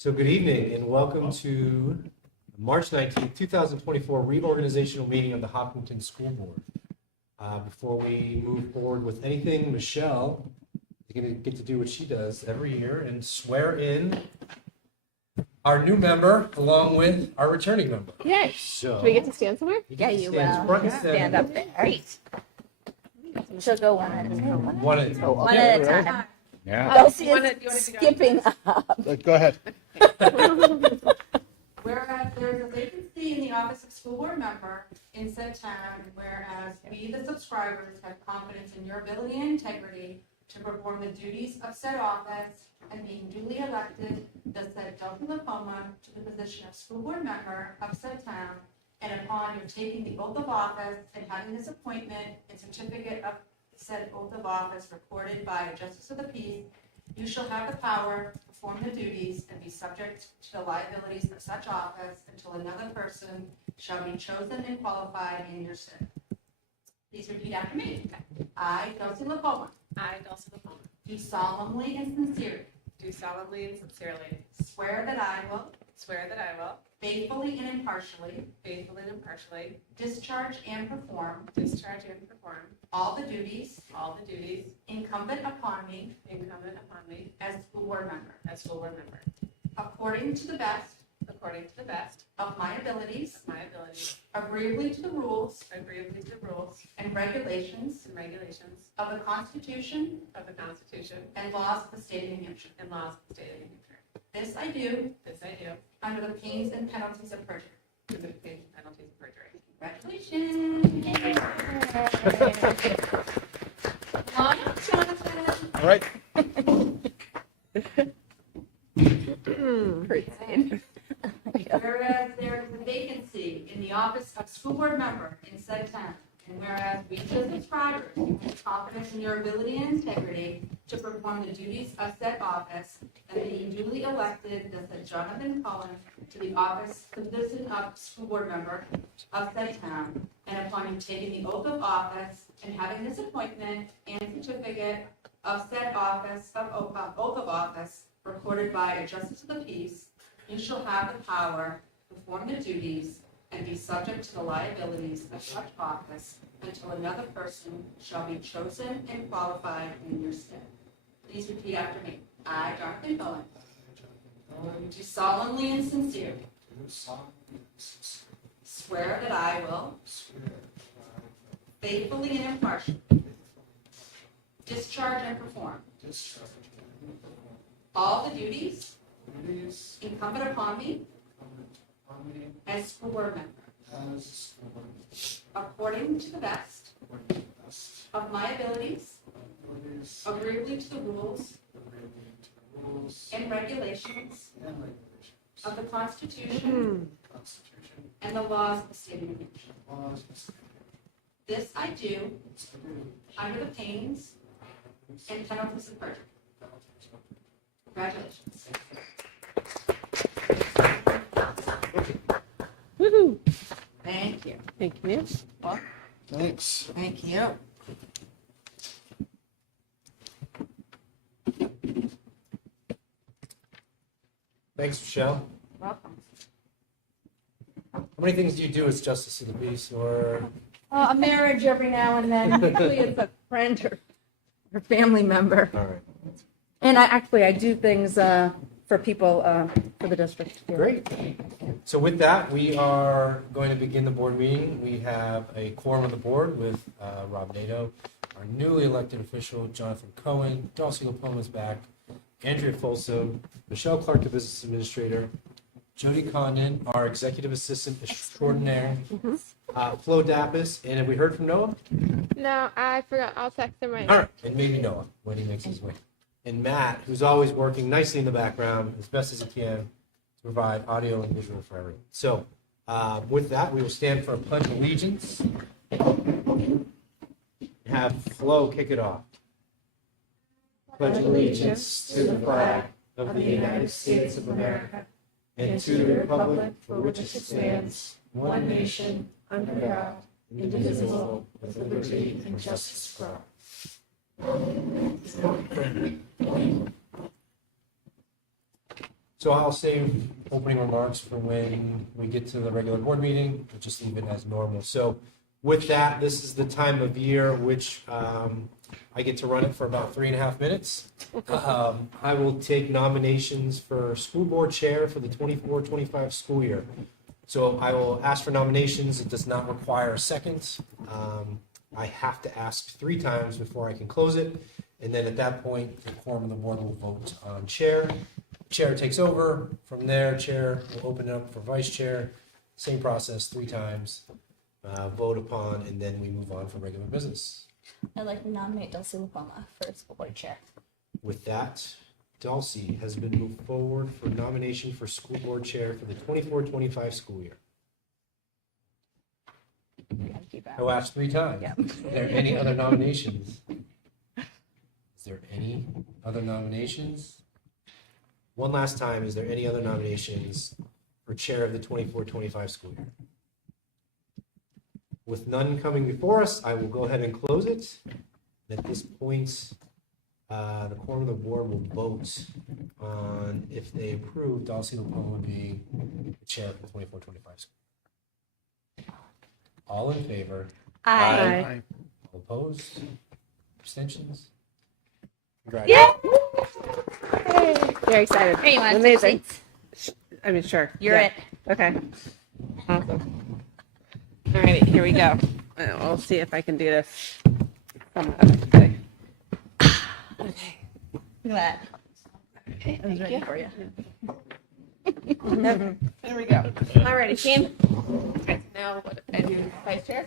So good evening and welcome to March 19th, 2024 reorganizational meeting of the Hopkinton School Board. Before we move forward with anything, Michelle is going to get to do what she does every year and swear in our new member along with our returning member. Yay. So, Do we get to stand somewhere? Yeah, you stand will. front and center. Stand up there. Great. She'll go one at a time. One at One at a time. Yeah. Elsie is skipping up. Go ahead. Whereas there is a vacancy in the office of school board member in said town, and whereas we, the subscribers, have confidence in your ability and integrity to perform the duties of said office and being duly elected, the said Delta Lymphoma to the position of school board member of said town, and upon your taking the oath of office and having this appointment and certificate of said oath of office recorded by a justice of the peace, you shall have the power to perform the duties and be subject to the liabilities of such office until another person shall be chosen and qualified in your stead. Please repeat after me. I, Dulcie Lipoma, I, Dulcie Lipoma, do solemnly and sincerely do solemnly and sincerely swear that I will swear that I will faithfully and impartially faithfully and impartially discharge and perform discharge and perform all the duties all the duties incumbent upon me incumbent upon me as school board member, as school board member, according to the best according to the best of my abilities, of my ability, agreeably to the rules agreeably to the rules and regulations and regulations of the Constitution of the Constitution and laws of the state of New Hampshire. and laws of the state of New Hampshire. This I do This I do under the pains and penalties of perjury. under the penalties of perjury. Congratulations. Come on up, Jonathan. All right. Whereas there is a vacancy in the office of school board member in said town, and whereas we, the subscribers, have confidence in your ability and integrity to perform the duties of said office, and being duly elected, the said Jonathan Cullen, to the office, the position of school board member of said town, and upon you taking the oath of office and having this appointment and certificate of said office, oath of office, recorded by a justice of the peace, you shall have the power to perform the duties and be subject to the liabilities of such office until another person shall be chosen and qualified in your stead. Please repeat after me. I, Jonathan Bowen, do solemnly and sincerely swear that I will faithfully and impartially discharge and perform all the duties incumbent upon me as school board member, according to the best of my abilities, agreeably to the rules and regulations of the Constitution and the laws of the state of New Hampshire. This I do under the pains and penalties of perjury. Congratulations. Woohoo. Thank you. Thank you. Thanks. Thank you. Thanks, Michelle. Welcome. How many things do you do as Justice of the Peace or? A marriage every now and then. Usually it's a friend or family member. All right. And I do things for people for the district. Great. So with that, we are going to begin the board meeting. We have a quorum of the board with Rob Nato, our newly elected official, Jonathan Cohen, Dulcie Lipoma is back, Andrea Folsom, Michelle Clark, the business administrator, Jody Condon, our executive assistant extraordinaire, Flo Dapis, and have we heard from Noah? No, I forgot. I'll text him right All now. right, and maybe Noah when he makes his way. And Matt, who's always working nicely in the background as best as he can to provide audio and visual for everyone. So with that, we will stand for a pledge of allegiance. Have Flo kick it off. Pledge allegiance to the flag of the United States of America and to the republic for which it stands, one nation, under God, indivisible, with liberty and justice for all. So I'll save opening remarks for when we get to the regular board meeting, we'll just leave it as normal. So with that, this is the time of year which I get to run it for about 3.5 minutes. I will take nominations for school board chair for the 24-25 school year. So I will ask for nominations. It does not require a second. I have to ask 3 times before I can close it. And then at that point, the quorum of the board will vote on chair. Chair takes over. From there, chair will open it up for vice chair. Same process, 3 times. Vote upon, and then we move on for regular business. I'd like to nominate Dulcie Lupoma for school board chair. With that, Dulcie has been moved forward for nomination for school board chair for the 24-25 school year. I will ask 3 times. Yeah. Are there any other nominations? Is there any other nominations? One last time, is there any other nominations for chair of the 24-25 school year? With none coming before us, I will go ahead and close it. At this point, the quorum of the board will vote on if they approve Dulcie Lupoma being the chair of the 24-25 school. All in favor? Aye. All opposed? Abstentions? Yeah. Very excited. Here, you want to Amazing. seats? I mean, sure. You're Yeah. it. Okay. Awesome. All righty, here we go. We'll see if I can do this somehow. Okay. Okay. Look at that. Okay, I was thank ready you. for you. There we go. All righty, team. Okay, now what, I do vice chair?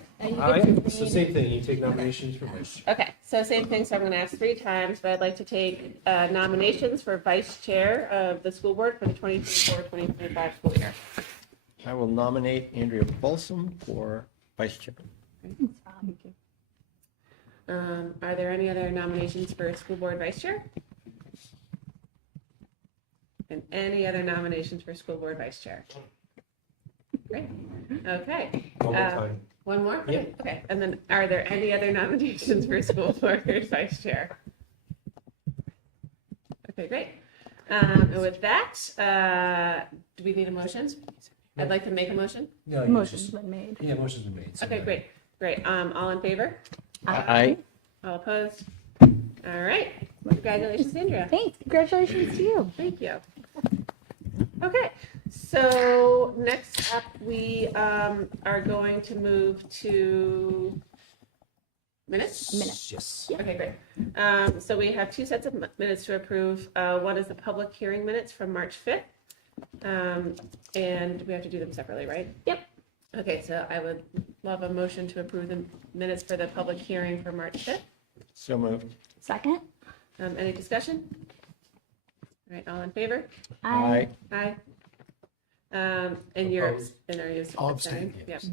So same thing, you take nominations for vice chair. Okay, so same thing, so I'm gonna ask 3 times, but I'd like to take nominations for vice chair of the school board for the 2024-2025 school year. I will nominate Andrea Folsom for vice chair. Are there any other nominations for school board vice chair? And any other nominations for school board vice chair? Great, okay. One more time. One more? Yeah. Okay, and then are there any other nominations for school board vice chair? Okay, great. And with that, do we need a motion? I'd like to make a motion. No, you Motion's just- been made. Yeah, motion's been made. so Okay, no. great. All in favor? Aye. All opposed? All right. Congratulations, Andrea. Thanks. Congratulations to you. Thank you. Okay, so next up, we are going to move to minutes? Yes. Okay, great. So we have 2 sets of minutes to approve. One is the public hearing minutes from March 5th. And we have to do them separately, right? Yep. Okay, so I would love a motion to approve the minutes for the public hearing for March 5th. So moved. Second? Any discussion? All right, all in favor? Aye. Aye. And you're, Opposed? and are you I'll abstaining? abstain, Yep. yes.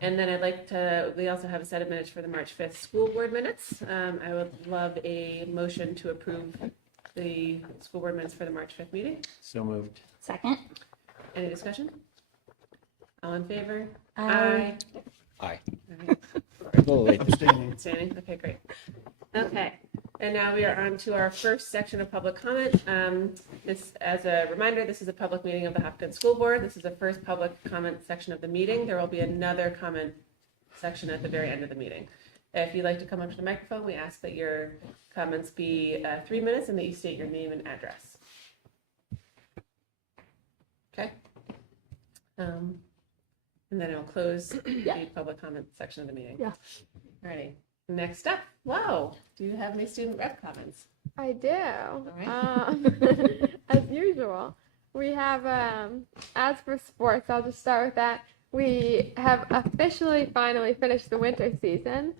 And then I'd like to, we also have a set of minutes for the March 5th school board minutes. I would love a motion to approve the school board minutes for the March 5th meeting. So moved. Second? Any discussion? All in favor? Aye. Aye. All right. A little late. Abstaining? Okay, great. Okay, and now we are on to our first section of public comment. This, as a reminder, this is a public meeting of the Hopkinton School Board. This is the first public comment section of the meeting. There will be another comment section at the very end of the meeting. If you'd like to come up to the microphone, we ask that your comments be 3 minutes and that you state your name and address. Okay. And then I'll close the public comment section of the meeting. Yeah. All righty. Next up, wow, do you have any student rep comments? I do. right. As usual, we have, as for sports, I'll just start with that. We have officially finally finished the winter season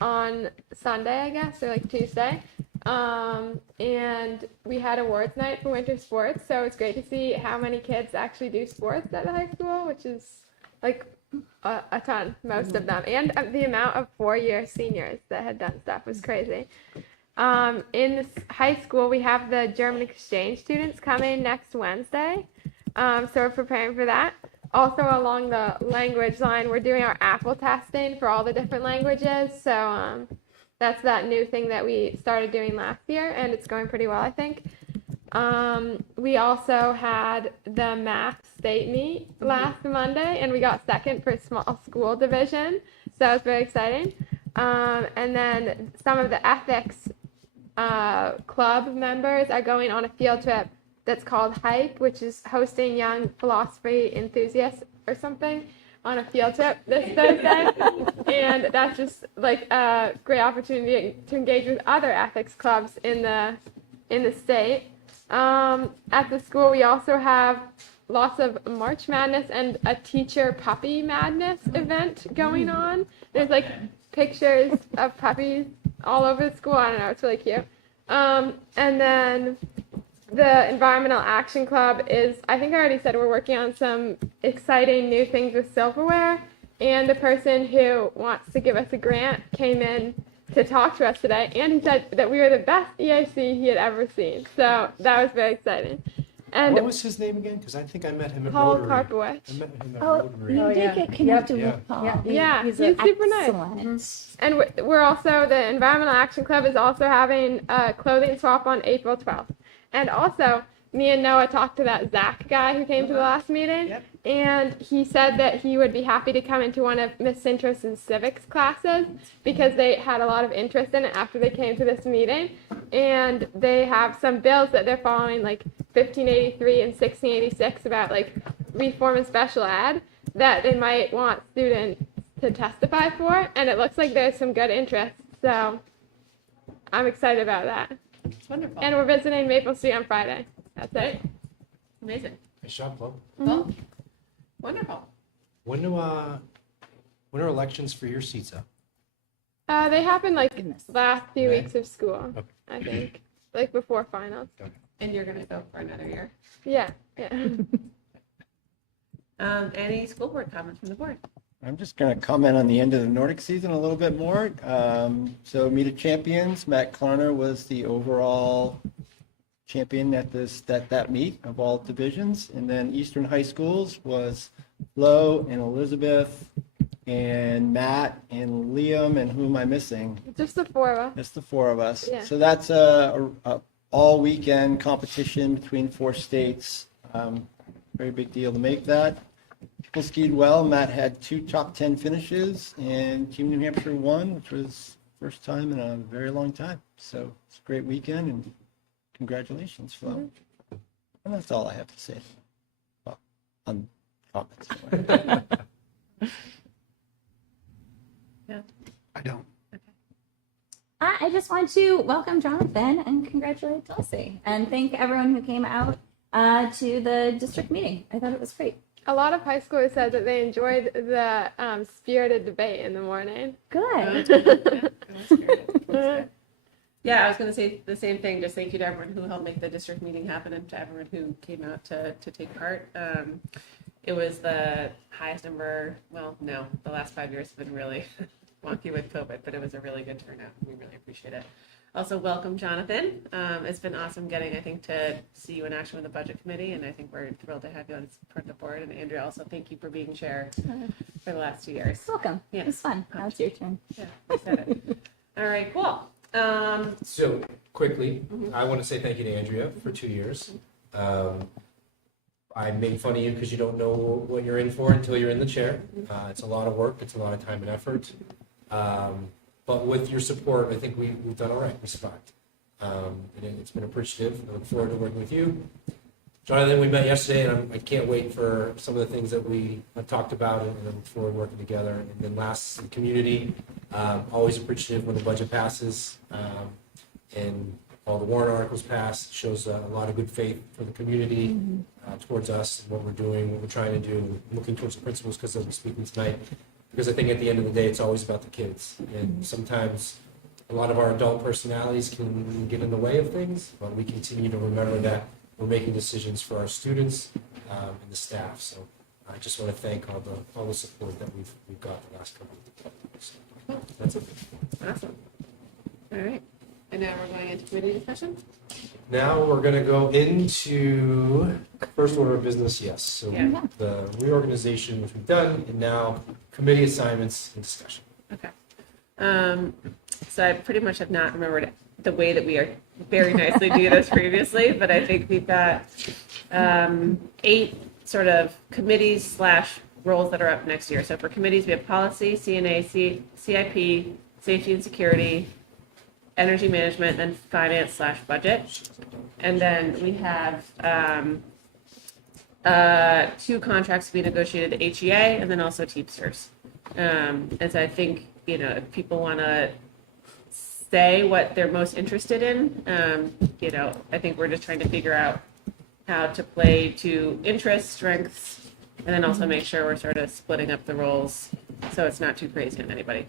on Sunday, I guess, or like Tuesday. And we had awards night for winter sports, so it's great to see how many kids actually do sports at the high school, which is like a ton, most of them. And the amount of 4-year seniors that had done stuff was crazy. In this high school, we have the German exchange students coming next Wednesday, so we're preparing for that. Also, along the language line, we're doing our Apple testing for all the different languages, so that's that new thing that we started doing last year, and it's going pretty well, I think. We also had the math state meet last Monday, and we got second for small school division, so that was very exciting. And then some of the ethics club members are going on a field trip that's called Hype, which is hosting young philosophy enthusiasts or something on a field trip this Thursday. And that's just like a great opportunity to engage with other ethics clubs in the state. At the school, we also have lots of March Madness and a teacher puppy madness event going on. There's like pictures of puppies all over the school. I don't know, it's really cute. And then the Environmental Action Club is, I think I already said, we're working on some exciting new things with silverware. And the person who wants to give us a grant came in to talk to us today, and he said that we were the best EIC he had ever seen. So that was very exciting. And What was his name again? Because I think I met him at Paul Rotary. Karpowicz. I met him at Oh, Rotary. you did get connected Yeah. with Paul. Yeah, he's an super nice. excellent. And we're also, the Environmental Action Club is also having a clothing swap on April 12th. And also, me and Noah talked to that Zach guy who came to the last meeting. Yep. And he said that he would be happy to come into one of Miss Cintrus's civics classes because they had a lot of interest in it after they came to this meeting. And they have some bills that they're following, like 1583 and 1686, about like reform and special ed, that they might want students to testify for. And it looks like there's some good interest. So I'm excited about that. It's wonderful. And we're visiting Maple Street on Friday. That's it. Amazing. Nice job, Flo. Well, wonderful. When are elections for your seats up? They happen like Goodness. last few May? weeks of school, Okay. I think, like before finals. And you're gonna go for another year. Yeah. Any school board comments from the board? I'm just going to comment on the end of the Nordic season a little bit more. So Meet of Champions, Matt Klarner was the overall champion at that meet of all divisions. And then Eastern High Schools was Flo and Elizabeth and Matt and Liam, and who am I missing? Just the four of us. Just the four of us. Yeah. So that's a all weekend competition between 4 states. Very big deal to make that. People skied well. Matt had 2 top 10 finishes, and Team New Hampshire won, which was first time in a very long time. So it's a great weekend, and congratulations, Flo. And that's all I have to say. Well, on comments. Anyway. I don't. I just want to welcome Jonathan and congratulate Dulcie and thank everyone who came out to the district meeting. I thought it was great. A lot of high schoolers said that they enjoyed the spirited debate in the morning. Good. Yeah, I was gonna say the same thing. Just thank you to everyone who helped make the district meeting happen and to everyone who came out to take part. It was the highest number, well, no, the last 5 years have been really wonky with COVID, but it was a really good turnout. We really appreciate it. Also, welcome, Jonathan. It's been awesome getting, I think, to see you in action with the budget committee, and I think we're thrilled to have you on part of the board. And Andrea, also thank you for being chair for the last 2 years. Welcome. Yeah. It was fun. Now it's your turn. Yeah, I said it. All right, cool. So quickly, I want to say thank you to Andrea for 2 years. I made fun of you because you don't know what you're in for until you're in the chair. It's a lot of work. It's a lot of time and effort. But with your support, I think we've done all right. We survived. And it's been appreciative. I look forward to working with you. Jonathan, we met yesterday, and I can't wait for some of the things that we have talked about, and I look forward to working together. And then last, the community, always appreciative when the budget passes, and all the warrant articles pass. It shows a lot of good faith for the community towards us and what we're doing, what we're trying to do, looking towards the principals because they'll be speaking tonight. Because I think at the end of the day, it's always about the kids. And sometimes a lot of our adult personalities can get in the way of things, but we continue to remember that we're making decisions for our students and the staff. So I just want to thank all the support that we've got the last couple of years. So that's it. Awesome. All right. And now we're going into committee discussion. Now we're going to go into first order of business, yes. So Yeah. the reorganization, which we've done, and now committee assignments and discussion. Okay. So I pretty much have not remembered the way that we are very nicely do this previously, but I think we've got 8 sort of committees slash roles that are up next year. So for committees, we have policy, CNA, CIP, safety and security, energy management, and finance slash budget. And then we have 2 contracts to be negotiated, the HEA and then also Teamsters. And so I think, if people want to say what they're most interested in, I think we're just trying to figure out how to play to interests, strengths, and then also make sure we're sort of splitting up the roles so it's not too crazy on anybody.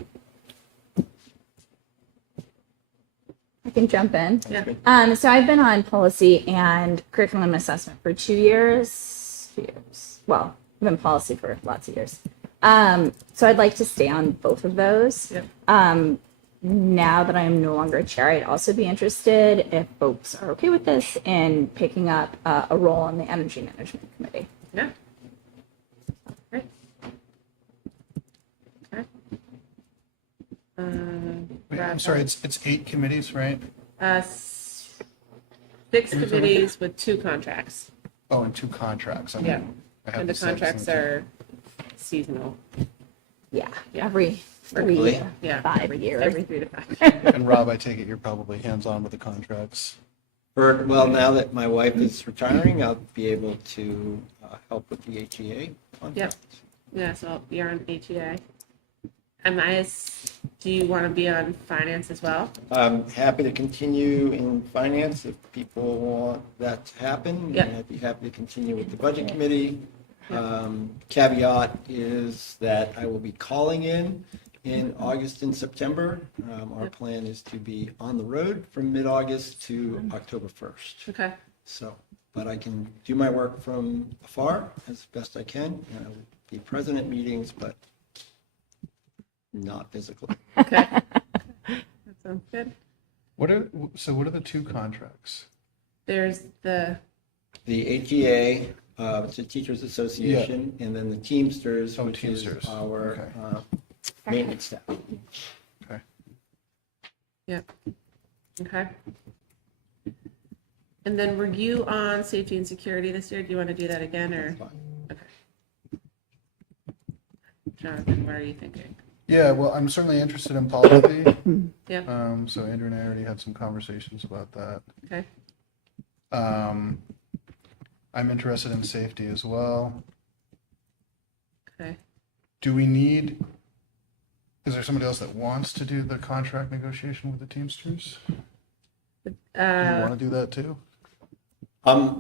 I can jump in. Yeah. So I've been on policy and curriculum assessment for 2 years. 2 years. Well, I've been policy for lots of years. So I'd like to stay on both of those. Yep. Now that I'm no longer a chair, I'd also be interested, if folks are okay with this, in picking up a role on the energy management committee. Yeah. Great. Okay. Wait, I'm sorry, it's 8 committees, right? 6 committees with 2 contracts. Oh, and 2 contracts. Okay. Yeah. I have And the 6 and contracts the 2. are seasonal. Yeah, Yeah. every Really? 3 Yeah. 5 years. Every 3 to 5. And Rob, I take it you're probably hands-on with the contracts. Well, now that my wife is retiring, I'll be able to help with the HEA contract. Yeah, so you're on HEA. Do you want to be on finance as well? I'm happy to continue in finance if people want that to happen. Yep. And I'd be happy to continue with the budget committee. Caveat is that I will be calling in August and September. Our plan is to be on the road from mid-August to October 1st. Okay. So, but I can do my work from afar as best I can. I will be present at meetings, but not physically. Okay. That sounds good. What are the 2 contracts? There's the, The HEA, it's a Teachers Association, and then the Teamsters, Oh, which Teamsters. is our Okay. maintenance staff. Okay. okay. And then were you on safety and security this year? Do you want to do that again or? Fine. Jonathan, what are you thinking? Yeah, well, I'm certainly interested in policy. Yeah. So Andrew and I already had some conversations about that. Okay. I'm interested in safety as well. Okay. Do we need, is there somebody else that wants to do the contract negotiation with the Teamsters? Do you want to do that too? I'm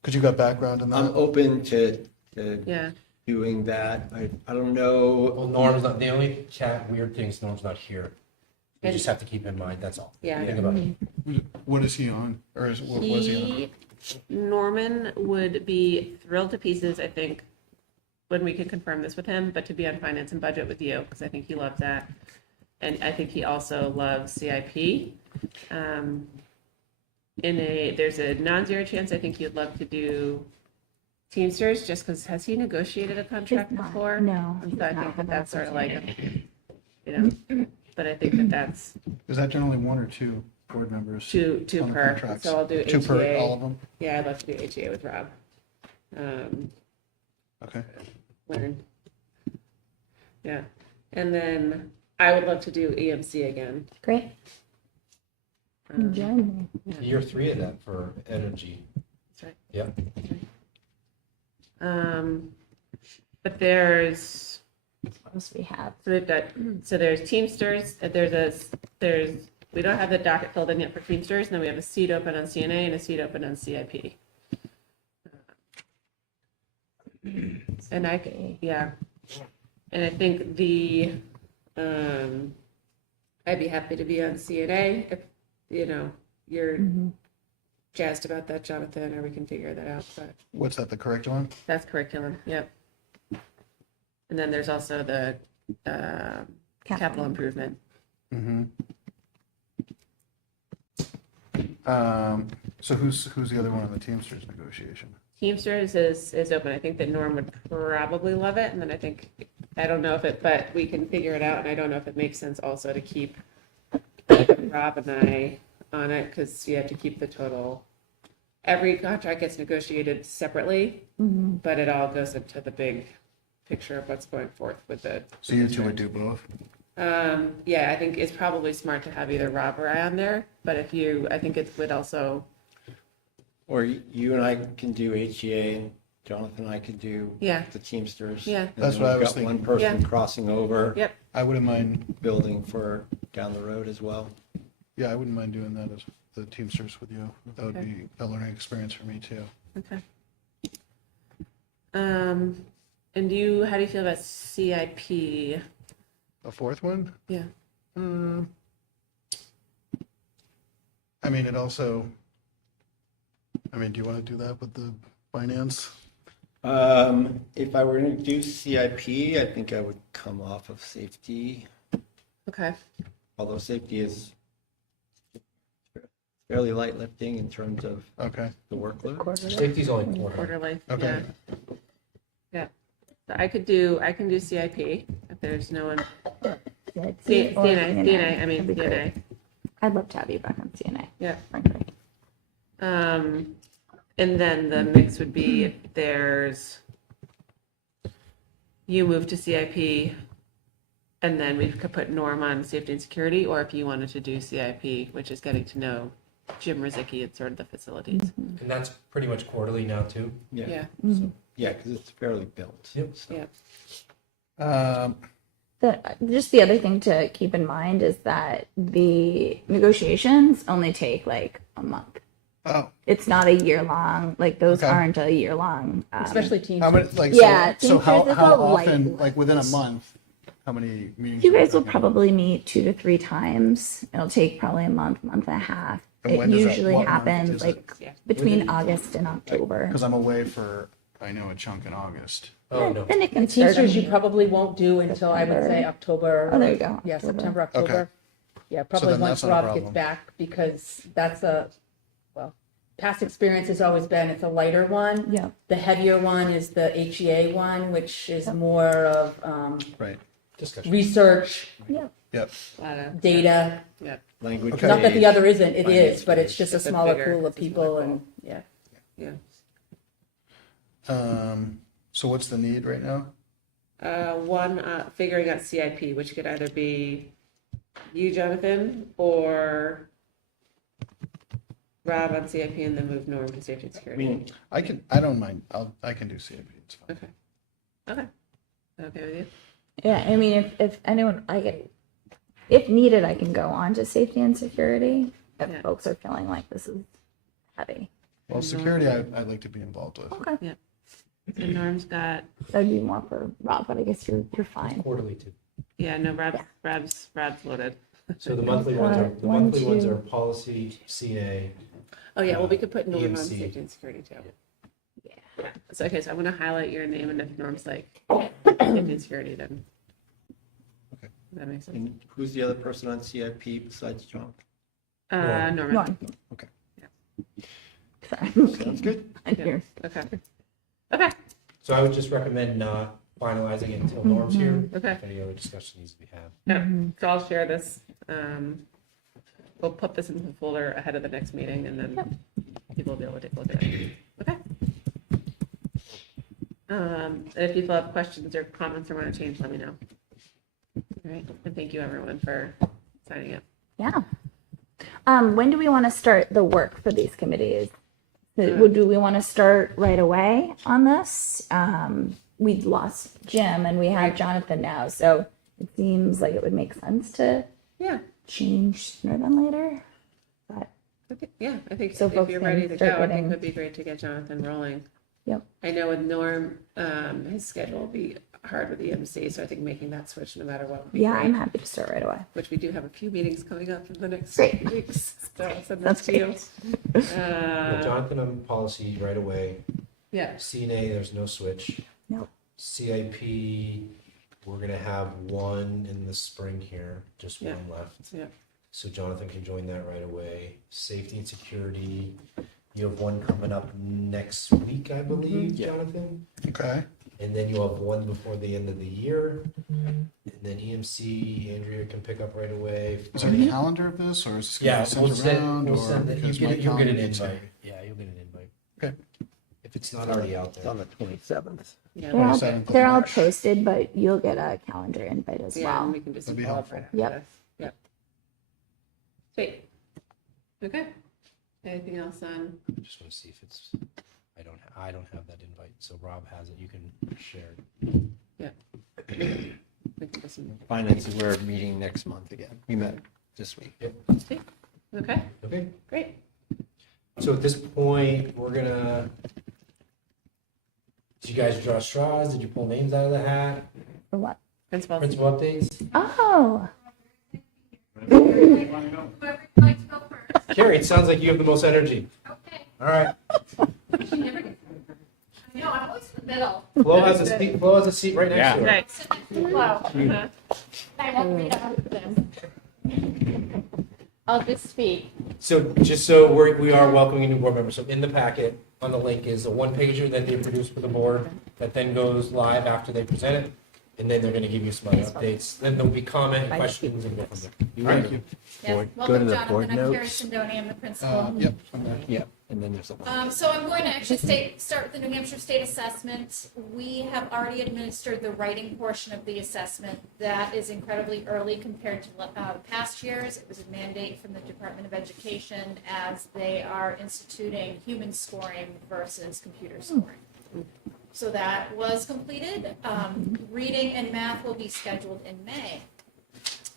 Because you got background in that? open to Yeah. doing that. I don't know. Well, Norm's not, the only weird thing is Norm's not here. You And- just have to keep in mind, that's all. Yeah. Think about it. What is he on? Or what was he on? Norman would be thrilled to pieces, I think, when we can confirm this with him, but to be on finance and budget with you, because I think he loves that. And I think he also loves CIP. There's a non-zero chance I think he'd love to do Teamsters, just because, has he negotiated a contract He's not. before? No, And he's so I not think had that that's that sort of like, but I think that that's Is that generally 1 or 2 board members? two on the per, contracts? so I'll do 2 per, HEA. all of them? Yeah, I'd love to do HEA with Rob. Okay. Learn. Yeah, and then I would love to do EMC again. Great. Um, Join me. Year 3 of that for energy. That's right. Yeah. But there's, What else we have? so we've got, so there's Teamsters, we don't have the docket filled in yet for Teamsters, and then we have a seat open on CNA and a seat open on CIP. And yeah, and I think I'd be happy to be on CNA if, you're jazzed about that, Jonathan, or we can figure that out, but What's that, the curriculum? that's curriculum, yep. And then there's also the capital improvement. Mm-hmm. So who's the other one on the Teamsters negotiation? Teamsters is open. I think that Norm would probably love it, and then I don't know if it, but we can figure it out, and I don't know if it makes sense also to keep Rob and I on it, because you have to keep the total. Every contract gets negotiated separately, but it all goes into the big picture of what's going forth with the. So you two would do both? Yeah, I think it's probably smart to have either Rob or I on there, but I think it would also, Or you and I can do HEA, and Jonathan and I can do Yeah. the Teamsters. Yeah. And That's then what I we've was got thinking. one person Yeah. crossing over, yep, I wouldn't mind, building for down the road as well. yeah, I wouldn't mind doing that as the Teamsters with you. That would Okay. be a learning experience for me too. okay. And how do you feel about CIP? A fourth one? Yeah. I mean, it also, do you want to do that with the finance? If I were to do CIP, I think I would come off of safety, Okay, although safety is fairly light lifting in terms of Okay, the workload. Safety's only quarter. quarterly, okay. yeah. Yeah, so I can do CIP if there's no one, CNA, I mean, That'd be great. CNA. I'd love to have you back on CNA. Yeah. Frankly. And then the mix would be if there's, you move to CIP, and then we could put Norm on safety and security, or if you wanted to do CIP, which is getting to know Jim Rizicki and sort of the facilities. And that's pretty much quarterly now too. Yeah, Yeah, because it's fairly built. Yep. so. yeah, Just the other thing to keep in mind is that the negotiations only take like a month. Oh, It's not a year long. Like those Okay. aren't a year long. Especially teams. how many, like, Yeah, so how, Teamsters is how a light often, one. like within a month, how many meetings? You are we guys will talking? probably meet 2 to 3 times. It'll take probably a month, month and a half. And It when does that- usually what month happens is it? like Yeah. between August and October. Because I'm away for, I know, a chunk in August. Oh, no. Then it can start. Teamsters you in- probably won't do until I would say October. Oh, there you go. Yeah, October. September, October. Yeah, probably then once that's not a Rob gets problem. back, because that's past experience has always been, it's a lighter one. Yeah. The heavier one is the HEA one, which is more of Right. Discussion. research, Yeah. Yep. a lot of, data. yeah, Language. Okay. Not that the aids. other isn't, it Finance is, but it's just a It's a smaller bigger- pool of it's a smaller people pool. and, yeah. yeah. So what's the need right now? One, figuring out CIP, which could either be you, Jonathan, or Rob on CIP and then move Norm to safety and I security. mean, I don't mind. I can do CIP. It's fine. Okay. Okay. Is that okay with you? Yeah, I mean, if anyone, if needed, I can go on to safety and security if Yeah. folks are feeling like this is heavy. Well, security, I'd like to be involved with. Okay, So Norm's got, that'd be more for Rob, but I guess you're fine. Quarterly too. yeah, no, Rob's loaded. So the monthly ones are policy, CA. Oh, yeah, well, we could put Norm on EMC. safety and security too. Yeah. So, okay, so I'm gonna highlight your name, and if Norm's like safety and security, then. Okay. That makes sense. and who's the other person on CIP besides John? Norman. Norm. Okay. Sorry. Sounds good. I'm here. Okay. Okay, So I would just recommend not finalizing it until Norm's here. okay. If any other discussion needs to be had. Yeah, so I'll share this. We'll put this into the folder ahead of the next meeting, and then people will be able to take a look at it. Okay. And if people have questions or comments or want to change, let me know. All right, and thank you everyone for signing up. Yeah. When do we want to start the work for these committees? Do we want to start right away on this? We lost Jim and we have Jonathan now, so it seems like it would make sense to Yeah, change sooner than later. But I think So if folks you're can ready to start go, I think getting- it would be great to get Jonathan rolling. Yep. I know with Norm, his schedule will be hard with EMC, so I think making that switch no matter what would be yeah, great. I'm happy to start right away. Which we do have a few meetings coming up in the next Great. weeks. So I'll send That's those to you. great. Yeah, Jonathan on policy right away. Yeah, CNA, there's no switch. Nope. CIP, we're gonna have one in the spring here, just Yeah. one left. yeah. So Jonathan can join that right away. Safety and security, you have one coming up next week, I believe, Yeah. Jonathan. Okay. And then you'll have one before the end of the year. And then EMC, Andrea can pick up right away. Is there a calendar of this, or is Yeah, this we'll going to be sent around, we'll or send it. because my You'll get calendar an needs invite. Yeah, you'll get an invite. Okay. If it's not already out It's there. on the 27th. Yeah, They're all, 27th of they're all March. posted, but you'll get a calendar invite as yeah, and well. we can just That'd be follow up helpful. right after Yep. this. Yep. Sweet. Okay. Anything else on? I just want to see if it's, I don't have that invite, so Rob has it, you can share it. We can just- Finance, we're meeting next month again. We met this week. Okay, Okay, great. so at this point, we're gonna, did you guys draw straws? Did you pull names out of the hat? For what? Principal. Principal updates? Oh, Whoever would like to go first. Carrie, it sounds like you have the most energy. Okay. All right, She never gets. No, I'm always in the middle. Flo has a seat right next to her. Right. Sit next to Flo. Uh-huh. I won't read out this. I'll just speak. So just so we are welcoming new board members, so in the packet on the link is a one pager that they produce for the board that then goes live after they present it. And then they're gonna give you some other updates. Then there'll be comment and questions and go from there. Thank you. Yes, Board- go to welcome, the Jonathan. board I'm Carrie notes. Sindoni. I'm the principal. Yep. I'm there. Yeah, and then there's a link. So I'm going to actually start with the New Hampshire State Assessment. We have already administered the writing portion of the assessment. That is incredibly early compared to past years. It was a mandate from the Department of Education as they are instituting human scoring versus computer scoring. So that was completed. Reading and math will be scheduled in May.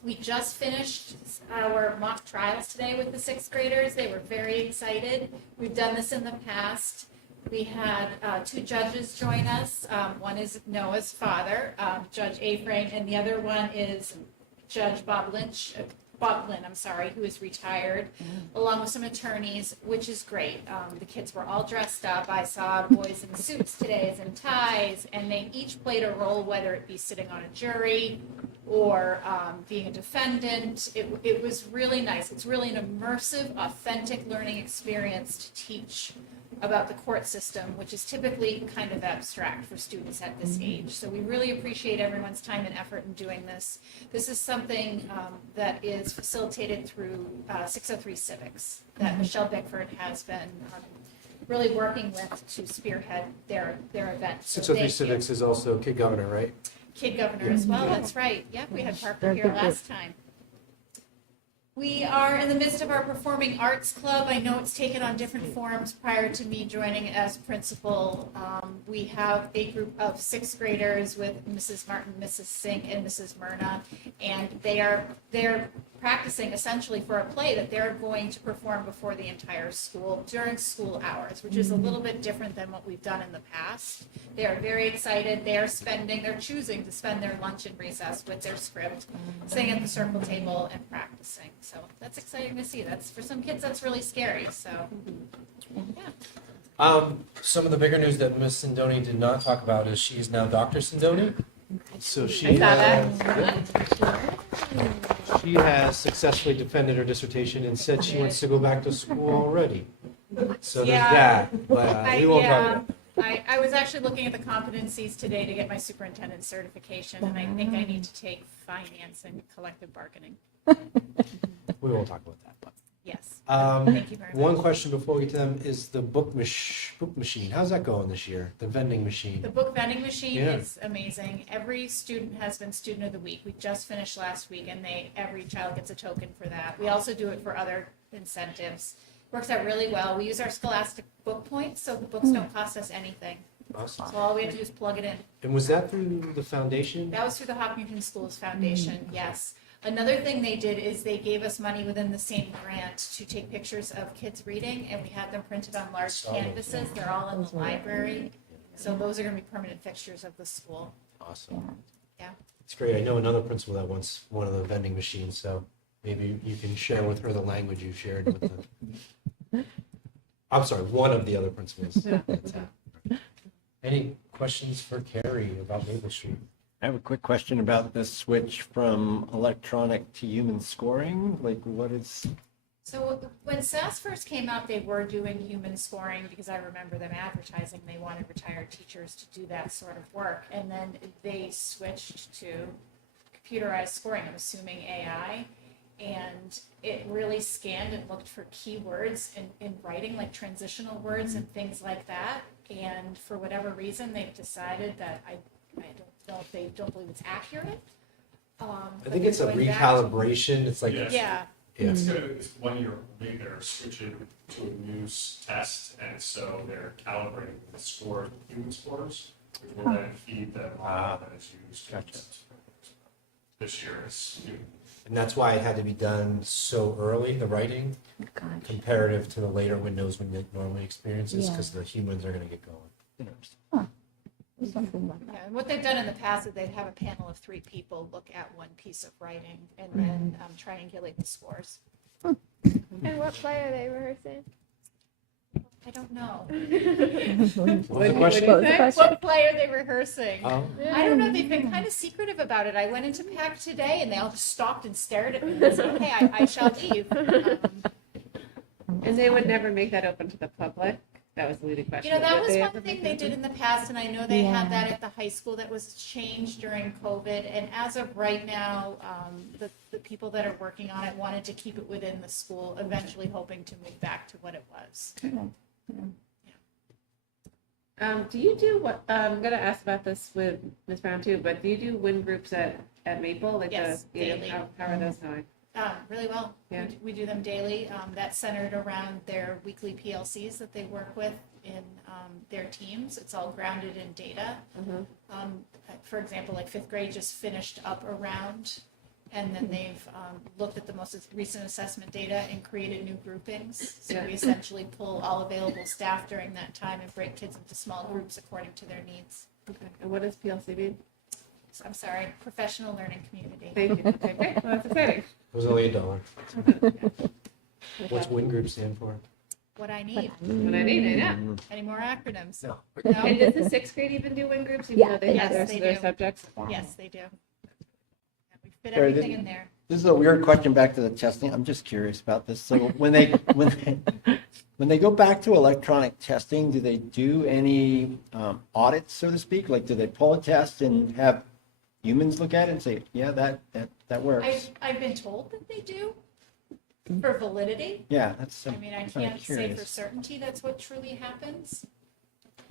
We just finished our mock trials today with the sixth graders. They were very excited. We've done this in the past. We had two judges join us. One is Noah's father, Judge Aframe, and the other one is Judge Bob Lynn, who is retired, along with some attorneys, which is great. The kids were all dressed up. I saw boys in suits today and ties, and they each played a role, whether it be sitting on a jury or being a defendant. It was really nice. It's really an immersive, authentic learning experience to teach about the court system, which is typically kind of abstract for students at this age. So we really appreciate everyone's time and effort in doing this. This is something that is facilitated through 603 Civics that Michelle Bickford has been really working with to spearhead their event. So 603 thank you. Civics is also Kid Governor, right? Kid Governor as well, that's right. Yep, we had Parker here last time. We are in the midst of our Performing Arts Club. I know it's taken on different forms prior to me joining as principal. We have a group of sixth graders with Mrs. Martin, Mrs. Sink, and Mrs. Myrna, and they're practicing essentially for a play that they're going to perform before the entire school during school hours, which is a little bit different than what we've done in the past. They are very excited. They're choosing to spend their lunch and recess with their script, sitting at the circle table and practicing. So that's exciting to see. That's for some kids, that's really scary. So, yeah. Some of the bigger news that Ms. Sindoni did not talk about is she is now Dr. Sindoni. So I saw that. she has successfully defended her dissertation and said she wants to go back to school already. So there's Yeah. that, but we won't talk about that. I was actually looking at the competencies today to get my superintendent certification, and I think I need to take finance and collective bargaining. We won't talk about that. But. Yes. Um, Thank you very one much. question before we get to them is the book machine. How's that going this year? The vending machine. The book vending machine Yeah. is amazing. Every student has been student of the week. We just finished last week, and every child gets a token for that. We also do it for other incentives. Works out really well. We use our Scholastic book points, so the books don't cost us anything. Awesome. So all we have to do is plug it in. And was that through the foundation? That was through the Hopkinton Schools Foundation, yes. Another thing they did is they gave us money within the same grant to take pictures of kids reading, and we had them printed on large Saw those, canvases. They're all in the library. So those are going to be permanent fixtures of the school. Awesome. Yeah. It's great. I know another principal that wants one of the vending machines, so maybe you can share with her the language you shared with the. I'm sorry, one of the other principals. That's it. Any questions for Carrie about Maple Street? I have a quick question about the switch from electronic to human scoring. Like, what is So when SAS first came out, they were doing human scoring because I remember them advertising they wanted retired teachers to do that sort of work. And then they switched to computerized scoring, I'm assuming AI. And it really scanned and looked for keywords in writing, like transitional words and things like that. And for whatever reason, they've decided that I don't know if they don't believe it's accurate. I think it's a recalibration. It's like, Yeah. It's 1 year only. They're switching to a new test, and so they're calibrating the scores with human scores, which will then feed the model that is used. This year is human. And that's why it had to be done so early, the writing, comparative to the later windows when it normally experiences, because the humans are going to get going. Yeah, and what they've done in the past is they'd have a panel of 3 people look at one piece of writing and then triangulate the scores. And what play are they rehearsing? I don't know. What was the question? What play are they rehearsing? Oh. I don't know. They've been kind of secretive about it. I went into PAC today and they all just stopped and stared at me and said, okay, I shall leave. And they would never make that open to the public? That was the leading question. You know, that Would was they one ever thing make they that did open? in the past, and I know they had that at the high school that was changed during COVID. And as of right now, the people that are working on it wanted to keep it within the school, eventually hoping to move back to what it was. Do you do what, I'm gonna ask about this with Ms. Brown too, but do you do WIN groups at Maple? Like Yes, daily. How are those going? Really well. Yeah. We do them daily. That's centered around their weekly PLCs that they work with in their teams. It's all grounded in data. For example, like 5th grade just finished up a round, and then they've looked at the most recent assessment data and created new groupings. So we essentially pull all available staff during that time and break kids into small groups according to their needs. Okay, and what does PLC mean? So, I'm sorry, professional learning community. Thank you. Okay, great. Well, that's exciting. It was only $1. What's WIN group stand for? What I need. What I need, I know. Any more acronyms? No. And No? does the 6th grade even do WIN groups, even Yeah. though they have Yes, the rest they of their do. subjects? Yes, they do. Yeah, we fit Sorry, everything in there. This is a weird question back to the testing. I'm just curious about this. So when they go back to electronic testing, do they do any audits, so to speak? Like, do they pull a test and have humans look at it and say, yeah, that works? I've been told that they do for validity. Yeah, that's. I mean, I kinda can't say for curious. certainty that's what truly happens.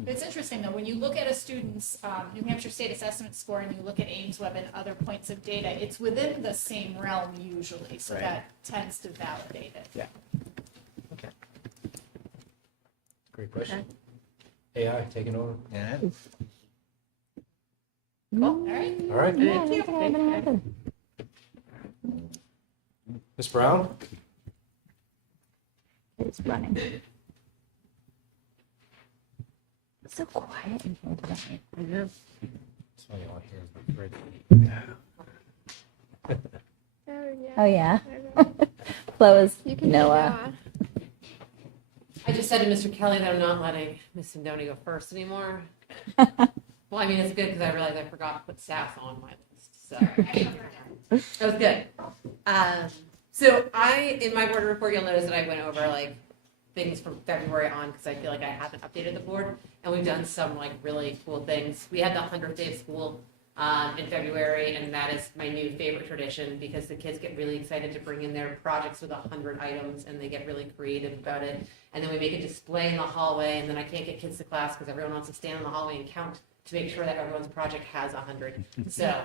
But it's interesting though, when you look at a student's New Hampshire State Assessment score and you look at Ames Web and other points of data, it's within the same realm usually, so Right. that tends to validate it. Yeah. Okay. Great question. AI taking over. Yeah. All right. All right. Yeah, that's what I'm gonna happen. Ms. Brown? It's running. It's so quiet in here today. I know. That's why y'all hear is my fridge. Oh yeah. I know. Flo is You can Noah. I just said to Mr. Kelly that I'm not letting Miss Sindoni go first anymore. Well, I mean, it's good because I realized I forgot to put staff on my list, so that was good. So in my board report, you'll notice that I went over like things from February on because I feel like I haven't updated the board, and we've done some like really cool things. We had the 100th day of school in February, and that is my new favorite tradition because the kids get really excited to bring in their projects with 100 items, and they get really creative about it. And then we make a display in the hallway, and then I can't get kids to class because everyone wants to stand in the hallway and count to make sure that everyone's project has 100. So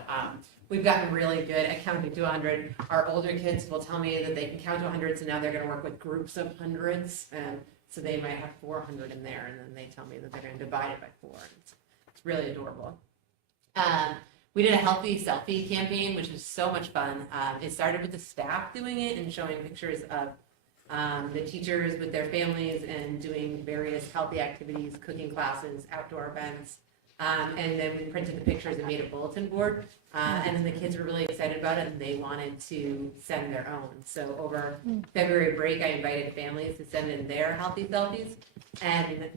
we've gotten really good at counting to 100. Our older kids will tell me that they can count to 100, so now they're going to work with groups of hundreds, and so they might have 400 in there, and then they tell me that they're going to divide it by 4. It's really adorable. We did a healthy selfie campaign, which was so much fun. It started with the staff doing it and showing pictures of the teachers with their families and doing various healthy activities, cooking classes, outdoor events. And then we printed the pictures and made a bulletin board. And then the kids were really excited about it and they wanted to send their own. So over February break, I invited families to send in their healthy selfies. And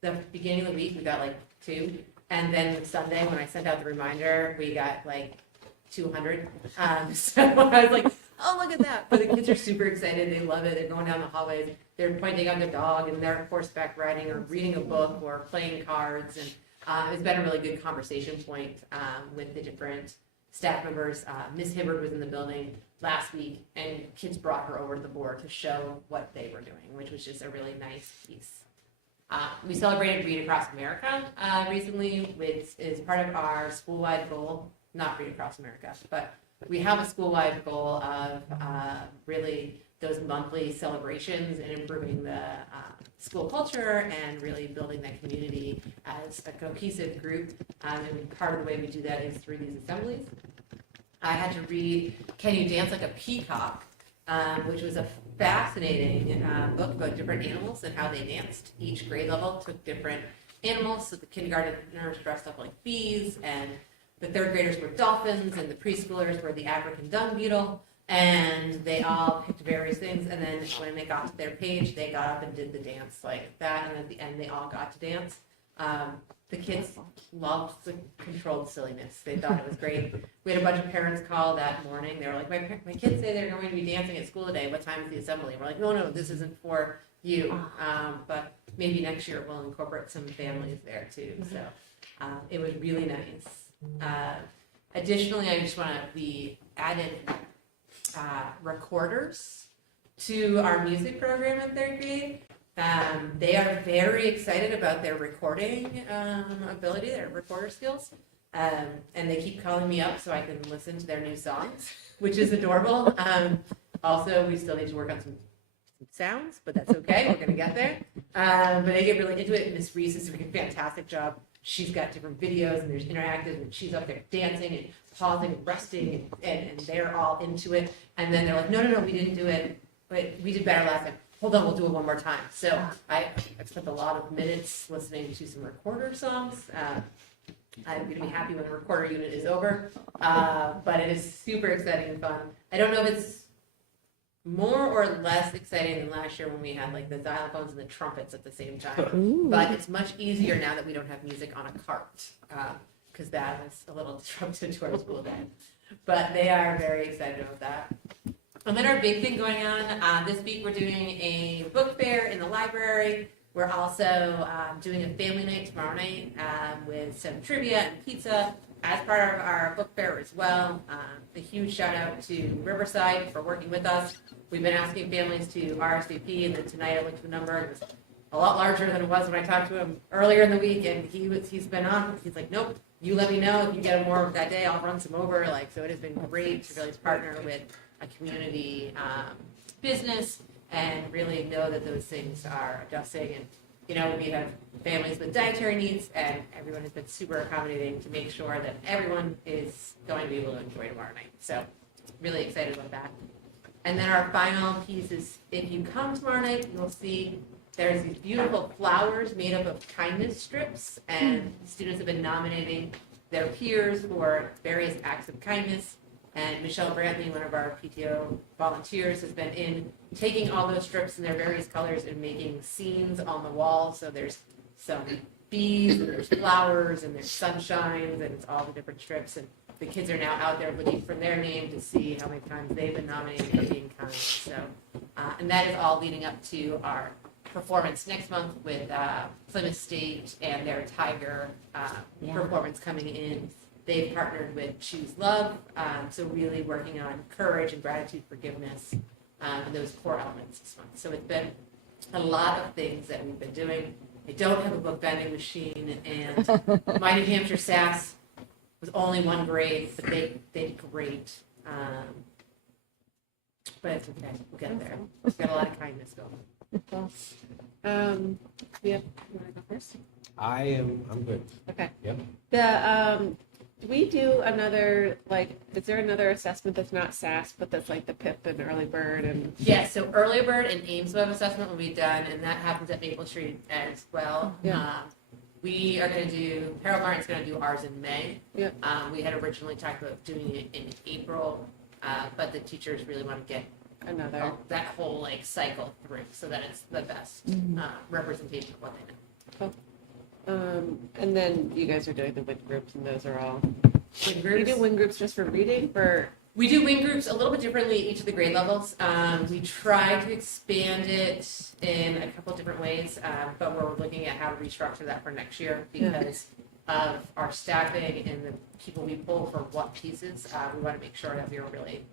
the beginning of the week, we got like 2. And then Sunday, when I sent out the reminder, we got like 200. So I was like, oh, look at that. But the kids are super excited. They love it. They're going down the hallways. They're pointing at their dog and they're horseback riding or reading a book or playing cards. And it's been a really good conversation point with the different staff members. Miss Hibbard was in the building last week and kids brought her over to the board to show what they were doing, which was just a really nice piece. We celebrated Read Across America recently, which is part of our school-wide goal, not Read Across America, but we have a school-wide goal of really those monthly celebrations and improving the school culture and really building that community as a cohesive group. And part of the way we do that is through these assemblies. I had to read Can You Dance Like a Peacock, which was a fascinating book about different animals and how they danced. Each grade level took different animals. So the kindergartners dressed up like bees, and the third graders were dolphins, and the preschoolers were the African dung beetle. And they all picked various things. And then when they got to their page, they got up and did the dance like that. And at the end, they all got to dance. The kids loved the controlled silliness. They thought it was great. We had a bunch of parents call that morning. They were like, my kids say they're going to be dancing at school today. What time is the assembly? And we're like, no, this isn't for you. But maybe next year we'll incorporate some families there too. So it was really nice. Additionally, we added recorders to our music program in third grade. They are very excited about their recording ability, their recorder skills, and they keep calling me up so I can listen to their new songs, which is adorable. Also, we still need to work on some sounds, but that's okay. We're going to get there. But they get really into it. Miss Reese is doing a fantastic job. She's got different videos, and there's interactive, and she's up there dancing and pausing and resting, and they're all into it. And then they're like, no, we didn't do it, but we did better last time. Hold on, we'll do it one more time. So I've spent a lot of minutes listening to some recorder songs. I'm going to be happy when the recorder unit is over, but it is super exciting and fun. I don't know if it's more or less exciting than last year when we had like the xylophones and the trumpets at the same time, but it's much easier now that we don't have music on a cart, because that was a little disruptive to our school day. But they are very excited about that. And then our big thing going on, this week we're doing a book fair in the library. We're also doing a family night tomorrow night with some trivia and pizza as part of our book fair as well. A huge shout out to Riverside for working with us. We've been asking families to RSVP, and then tonight I looked at the number. It was a lot larger than it was when I talked to him earlier in the week, and he's been on. He's like, nope, you let me know if you get more that day. I'll run some over. So it has been great to really partner with a community business and really know that those things are adjusting. And we have families with dietary needs, and everyone has been super accommodating to make sure that everyone is going to be able to enjoy tomorrow night. So really excited about that. And then our final piece is, if you come tomorrow night, you'll see there's these beautiful flowers made up of kindness strips, and students have been nominating their peers for various acts of kindness. And Michelle Brantley, one of our PTO volunteers, has been in taking all those strips in their various colors and making scenes on the wall. So there's some bees, and there's flowers, and there's sunshines, and it's all the different strips. And the kids are now out there looking for their name to see how many times they've been nominated for being kind. So, and that is all leading up to our performance next month with Plymouth State and their Tiger performance coming in. They've partnered with Choose Love, so really working on courage and gratitude, forgiveness, and those core elements this month. So it's been a lot of things that we've been doing. I don't have a book vending machine, and my New Hampshire SAS was only one grade, but they did great. But it's okay, we'll get there. We've got a lot of kindness going. You want to go first? I'm good. Okay. Yep. Do we do another, is there another assessment that's not SAS, but that's like the PIP and Early Bird and? Yeah, so Early Bird and Ames Web assessment will be done, and that happens at Maple Street as well. Yeah. We are going to do, Harold Martin's going to do ours in May. Yeah. We had originally talked about doing it in April, but the teachers really want to get Another. that whole cycle through so that it's the best representation of what they know. And then you guys are doing the WIN groups, and those are all. WIN You groups? do WIN groups just for reading, for We do wing groups a little bit differently at each of the grade levels. We try to expand it in a couple of different ways, but we're looking at how to restructure that for next year because of our staffing and the people we pull for what pieces. We want to make sure that we are really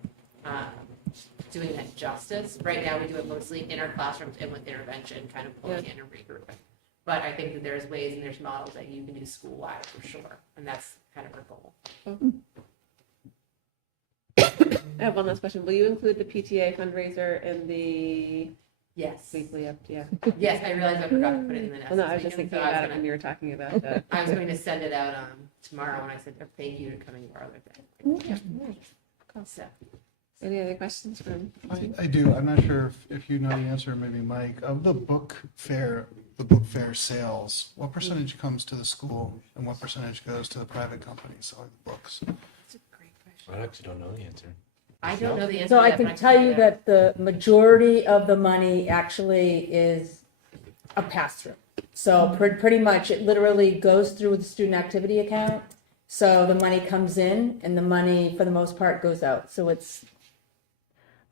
doing that justice. Right now, we do it mostly in our classrooms and with intervention, kind of pulling in and regrouping. But I think that there's ways and there's models that you can do school-wide for sure, and that's kind of our goal. I have one last question. Will you include the PTA fundraiser in the Yes. weekly up? Yeah. Yes, I realized I forgot to put it in the next. Well, no, I was just thinking about it when you were talking about that. I was going to send it out tomorrow when I said thank you to coming to our other thing. So, Any other questions from? I do. I'm not sure if you know the answer, maybe Mike. Of the book fair sales, what percentage comes to the school and what percentage goes to the private companies selling the books? That's a great question. I actually don't know the answer. I don't know the answer. So to I that, but can tell find you out. that the majority of the money actually is a pass-through. So pretty much it literally goes through the student activity account. So the money comes in and the money for the most part goes out. So it's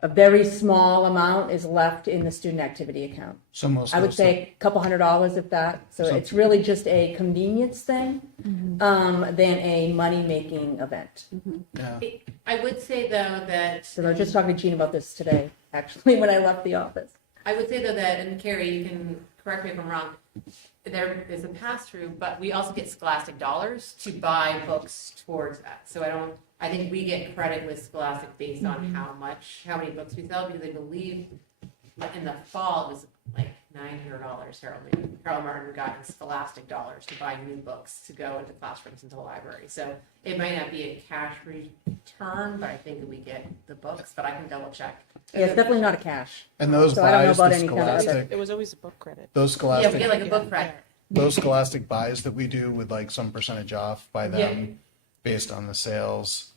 a very small amount is left in the student activity account. So most I would goes say a couple $100 if that. So it's really just a convenience thing than a money-making event. yeah. I would say though that So I was just talking to Gene about this today, actually, when I left the office. I would say though that, and Carrie, you can correct me if I'm wrong, there is a pass-through, but we also get Scholastic dollars to buy books towards that. So I think we get credit with Scholastic based on how many books we sell, because I believe in the fall it was like $900 Harold Martin got in Scholastic dollars to buy new books to go into classrooms into the library. So it might not be a cash return, but I think that we get the books, but I can double check. Yeah, it's definitely not a cash. And those So I don't know buys, about the any kind of other- Scholastic, It was always a book credit. those Yeah, we get Scholastic, like a book credit. those Scholastic buys that we do with like some percentage off by them Yeah. based on the sales,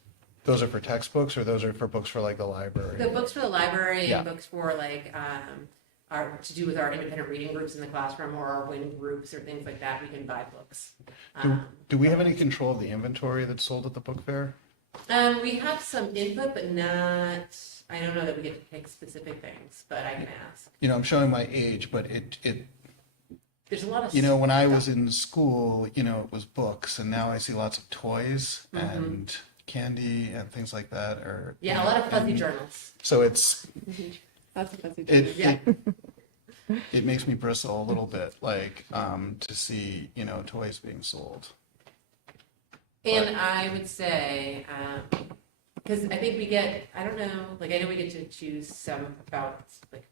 those are for textbooks or those are for books for like the library? The books for the library Yeah. and books for like our to do with our independent reading groups in the classroom or our WIN groups or things like that, we can buy books. Do we have any control of the inventory that's sold at the book fair? We have some input, but not. I don't know that we get to pick specific things, but I can ask. You know, I'm showing my age, but it There's a lot of. you know, when I was in school, you know, it was books, and now I see lots of toys and candy and things like that. Or Yeah, you a lot know, of fuzzy and journals. So it's Lots of fuzzy it, Yeah. it makes me bristle a little bit, like to see, you know, toys being sold. And I would say, because I think we get, I don't know, like I know we get to choose some about like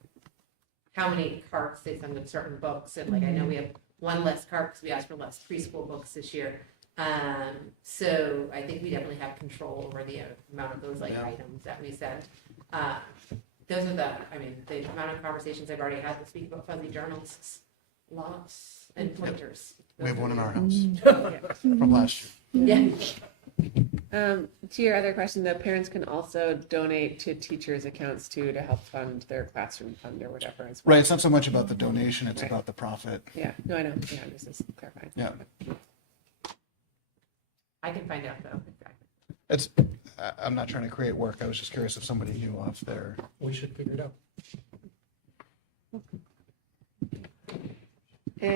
how many carts they send with certain books, and like I know we have one less cart because we asked for less preschool books this year. So I think we definitely have control over the amount of those like Yeah. items that we send. Those are the amount of conversations I've already had this week about fuzzy journals, lots and pointers. We have one in our house from last year. Yeah. To your other question, the parents can also donate to teachers' accounts too to help fund their classroom fund or whatever as well. Right. It's not so much about the donation; it's Right. about the profit. Yeah, no, I know. Yeah, I'm just clarifying. Yeah. I can find out though. Exactly. It's. I'm not trying to create work. I was just curious if somebody knew off there. We should figure it out.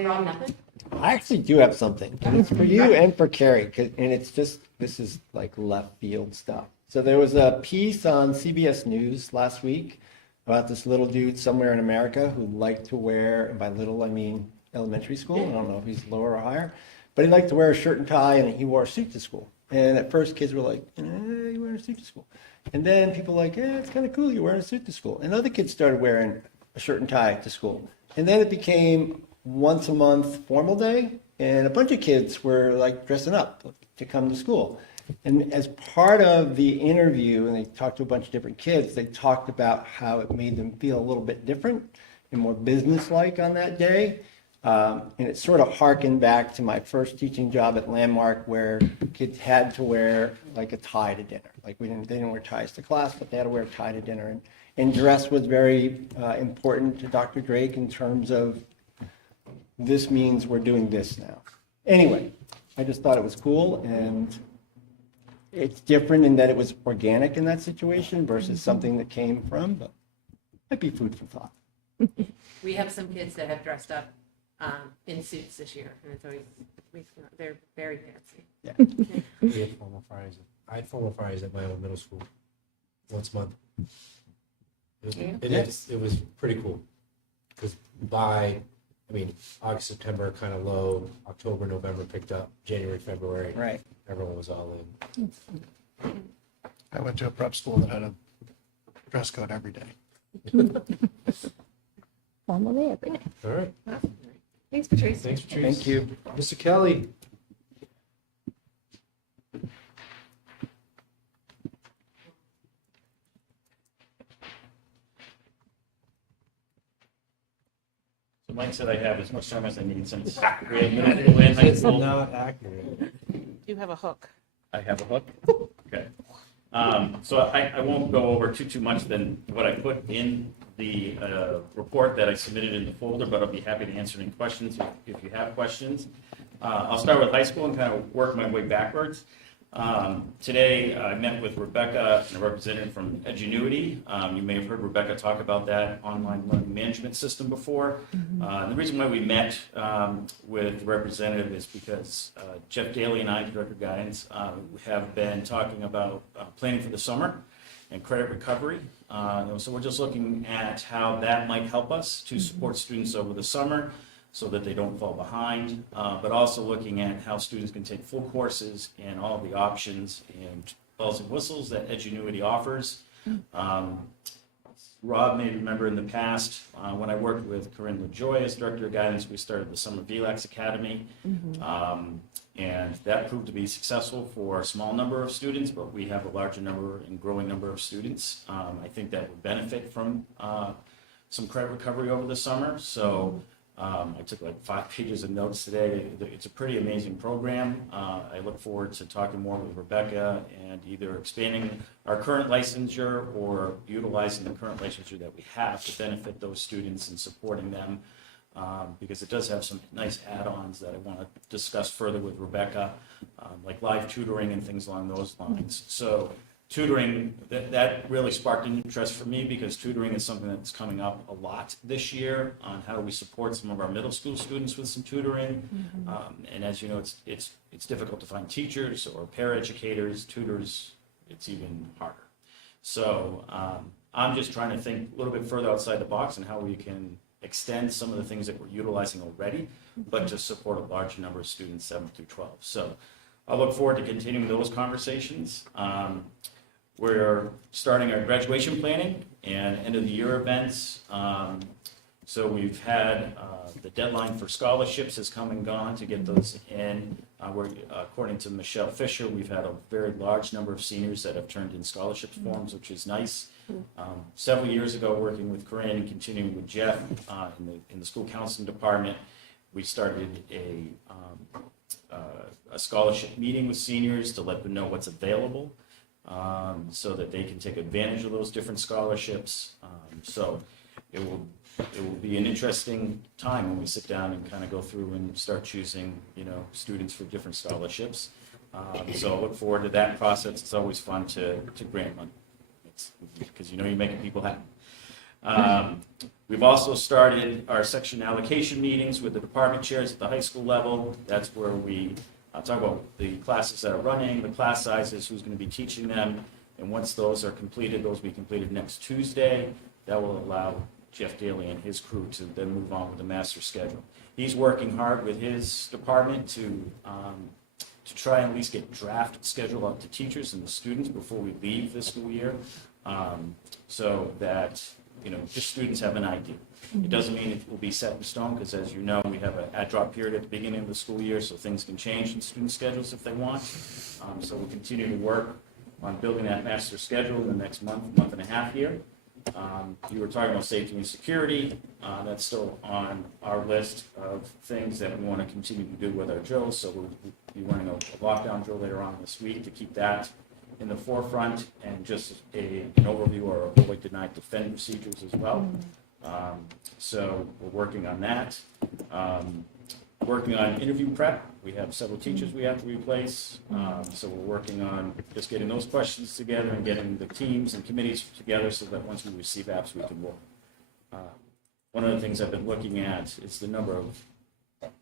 Rob, nothing? I actually do have something. And it's for you and for Carrie, and it's just, this is like left field stuff. So there was a piece on CBS News last week about this little dude somewhere in America who liked to wear, and by little I mean elementary school, I don't know if he's lower or higher, but he liked to wear a shirt and tie and he wore a suit to school. And at first kids were like, you wearing a suit to school? And then people were like, it's kind of cool, you're wearing a suit to school. And other kids started wearing a shirt and tie to school. And then it became once a month formal day, and a bunch of kids were like dressing up to come to school. And as part of the interview, and they talked to a bunch of different kids, they talked about how it made them feel a little bit different and more businesslike on that day. And it sort of harkened back to my first teaching job at Landmark, where kids had to wear like a tie to dinner. Like they didn't wear ties to class, but they had to wear a tie to dinner. And dress was very important to Dr. Drake in terms of this means we're doing this now. Anyway, I just thought it was cool, and it's different in that it was organic in that situation versus something that came from, but might be food for thought. We have some kids that have dressed up in suits this year, and it's always, they're very fancy. We had formal Fridays. I had formal Fridays at my own middle school once a month. It was pretty cool because August, September kind of low, October, November picked up, January, February, Right. everyone was all in. I went to a prep school that had a dress code every day. Formal day every day. All right, Thanks, Patrice. thanks, Patrice. Thank you. Mr. Kelly. So Mike said I have as much time as I need since we have middle school and high It's school. not accurate. You have a hook. I have a hook. Okay. So I won't go over too much than what I put in the report that I submitted in the folder, but I'll be happy to answer any questions if you have questions. I'll start with high school and kind of work my way backwards. Today, I met with Rebecca and a representative from Edgenuity. You may have heard Rebecca talk about that online learning management system before. And the reason why we met with the representative is because Jeff Daly and I, Director of Guidance, have been talking about planning for the summer and credit recovery. So we're just looking at how that might help us to support students over the summer, so that they don't fall behind, but also looking at how students can take full courses and all of the options and bells and whistles that Edgenuity offers. Rob may remember in the past, when I worked with Corinne LaJoy as Director of Guidance, we started the Summer VLAX Academy. And that proved to be successful for a small number of students, but we have a larger number and growing number of students. I think that would benefit from some credit recovery over the summer. So I took like 5 pages of notes today. It's a pretty amazing program. I look forward to talking more with Rebecca and either expanding our current licensure or utilizing the current licensure that we have to benefit those students and supporting them, because it does have some nice add-ons that I want to discuss further with Rebecca, like live tutoring and things along those lines. So tutoring, that really sparked an interest for me because tutoring is something that's coming up a lot this year on how do we support some of our middle school students with some tutoring. And as you know, it's difficult to find teachers or paraeducators, tutors, it's even harder. So I'm just trying to think a little bit further outside the box and how we can extend some of the things that we're utilizing already, but to support a large number of students 7 through 12. So I look forward to continuing those conversations. We're starting our graduation planning and end of the year events. So we've had the deadline for scholarships has come and gone to get those in. According to Michelle Fisher, we've had a very large number of seniors that have turned in scholarships forms, which is nice. Several years ago, working with Corinne and continuing with Jeff in the school counseling department, we started a scholarship meeting with seniors to let them know what's available, so that they can take advantage of those different scholarships. So it will be an interesting time when we sit down and kind of go through and start choosing, students for different scholarships. So I look forward to that process. It's always fun to grant money, because you're making people happy. We've also started our section allocation meetings with the department chairs at the high school level. That's where we talk about the classes that are running, the class sizes, who's going to be teaching them. And once those are completed, those will be completed next Tuesday. That will allow Jeff Daly and his crew to then move on with the master schedule. He's working hard with his department to try and at least get draft schedule out to teachers and the students before we leave this school year, so that just students have an idea. It doesn't mean it will be set in stone, because as you know, we have an add-drop period at the beginning of the school year, so things can change in student schedules if they want. So we'll continue to work on building that master schedule in the next month and a half here. You were talking about safety and security. That's still on our list of things that we want to continue to do with our drills. So we'll be running a lockdown drill later on this week to keep that in the forefront, and just an overview or avoid, deny, defend procedures as well. So we're working on that. working on interview prep. We have several teachers we have to replace. So we're working on just getting those questions together and getting the teams and committees together so that once we receive apps, we can work. One of the things I've been looking at is the number of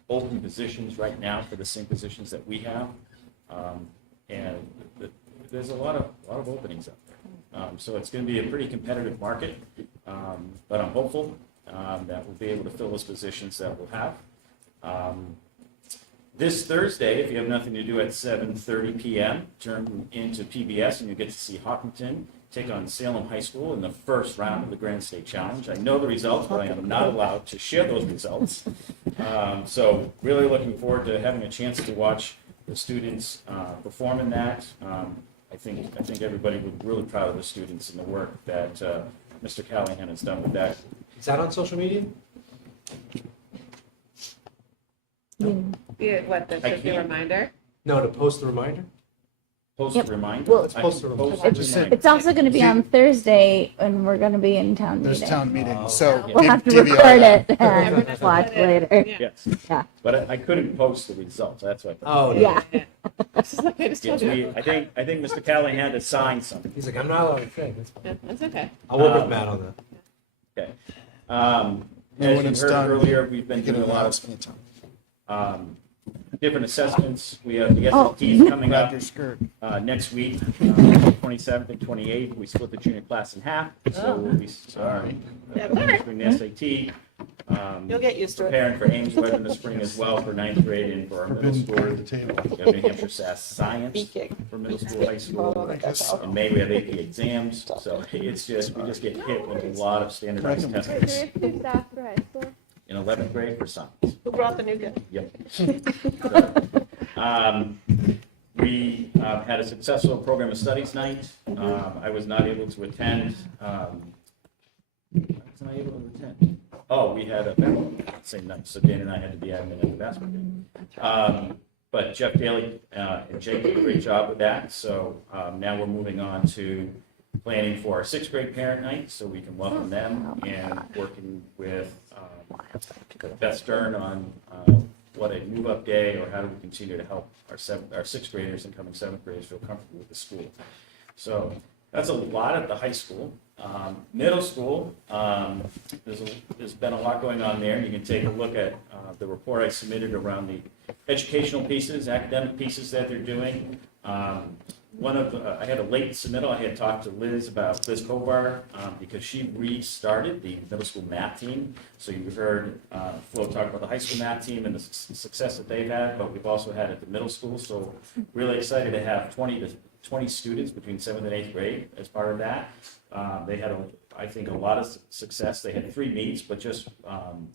open positions right now for the same positions that we have. And there's a lot of openings out there. So it's going to be a pretty competitive market, but I'm hopeful that we'll be able to fill those positions that we'll have. This Thursday, if you have nothing to do at 7:30 p.m., turn into PBS and you get to see Hopkinton take on Salem High School in the first round of the Grand State Challenge. I know the results, but I am not allowed to share those results. So really looking forward to having a chance to watch the students perform in that. I think everybody would be really proud of the students and the work that Mr. Callahan has done with that. Is that on social media? Yeah, what, the I just a can't. reminder? No, to post the reminder? Post Yep. a reminder. Well, Let's post a reminder. It's also going to be on Thursday, and we're going to be in town There's meeting. town meeting, so We'll have to DVR record that. it and watch later. Yes, Yeah. but I couldn't post the results. That's what. Oh, no. Yeah. This is like I just Yes, told you. I think Mr. Callahan had to sign something. He's like, I'm not allowed to say. That's fine. Yeah, that's okay. I'll work with Matt on that. Okay. And As when you it's heard done, earlier, we've been you can doing a lot announce of me time. different assessments. We have the Oh. SATs coming Grab up your skirt. next week, 27th and 28th. We split the junior class in half, so we'll be doing the SAT. You'll get used to it. Preparing for Ames Web in the spring as well for 9th grade and for our middle Forbidden part school. of the table. We have New Hampshire SAS Science for middle school, high school. In May, we have AP exams, so it's just, we just get hit with a lot of standardized Do testing we have two staff for high school? in 11th grade for science. Who brought the new guy? Yep. So, we had a successful program of studies night. I was not able to attend. I was not able to attend. Oh, we had a same night, so Dan and I had to be admin at the basketball game. But Jeff Daly and Jake did a great job with that. So now we're moving on to planning for our 6th grade parent night, so we can welcome them, and working with Beth Stern on what a move-up day, or how do we continue to help our 6th graders and coming 7th graders feel comfortable with the school. So that's a lot at the high school. Middle school, there's been a lot going on there. You can take a look at the report I submitted around the educational pieces, academic pieces that they're doing. I had a late submittal. I had talked to Liz Kovar, because she restarted the middle school math team. So you heard Flo talk about the high school math team and the success that they've had, but we've also had at the middle school. So really excited to have 20 students between 7th and 8th grade as part of that. They had, I think, a lot of success. They had 3 meets, but just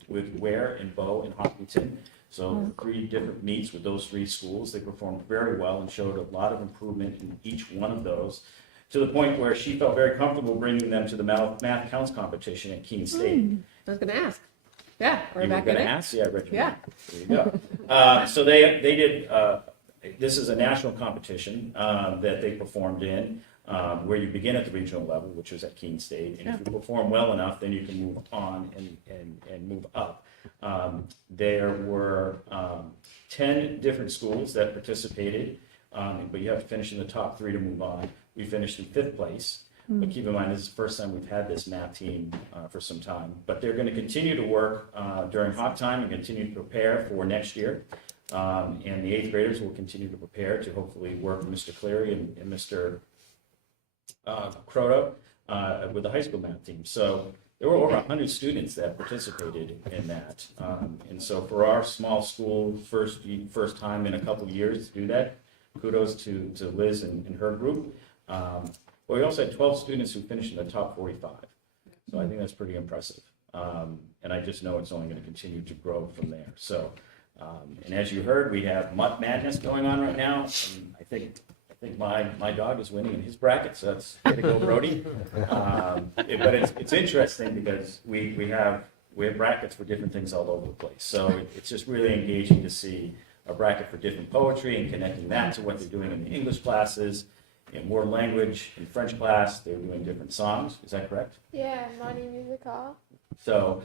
with Ware and Bow and Hopkinton. So 3 different meets with those 3 schools. They performed very well and showed a lot of improvement in each one of those, to the point where she felt very comfortable bringing them to the math counts competition at Keene State. I was gonna ask. Yeah, we're You were back going in to it. ask? Yeah, I read your Yeah. mind. There you go. So they did, this is a national competition that they performed in, where you begin at the regional level, which was at Keene State. And if you perform well enough, then you can move on and move up. There were 10 different schools that participated, but you have to finish in the top 3 to move on. We finished in 5th place. But keep in mind, this is the first time we've had this math team for some time. But they're going to continue to work during hot time and continue to prepare for next year. And the 8th graders will continue to prepare to hopefully work with Mr. Cleary and Mr. Croto with the high school math team. So there were over 100 students that participated in that. And so for our small school, first time in a couple of years to do that, kudos to Liz and her group. But we also had 12 students who finished in the top 45. So I think that's pretty impressive. And I just know it's only going to continue to grow from there. So, and as you heard, we have Mutt Madness going on right now. And I think my dog is winning in his bracket, so that's way to go, Brody. But it's interesting because we have brackets for different things all over the place. So it's just really engaging to see a bracket for different poetry and connecting that to what they're doing in the English classes. in world language, in French class, they're doing different songs. Is that correct? Yeah, Money Music Hall. So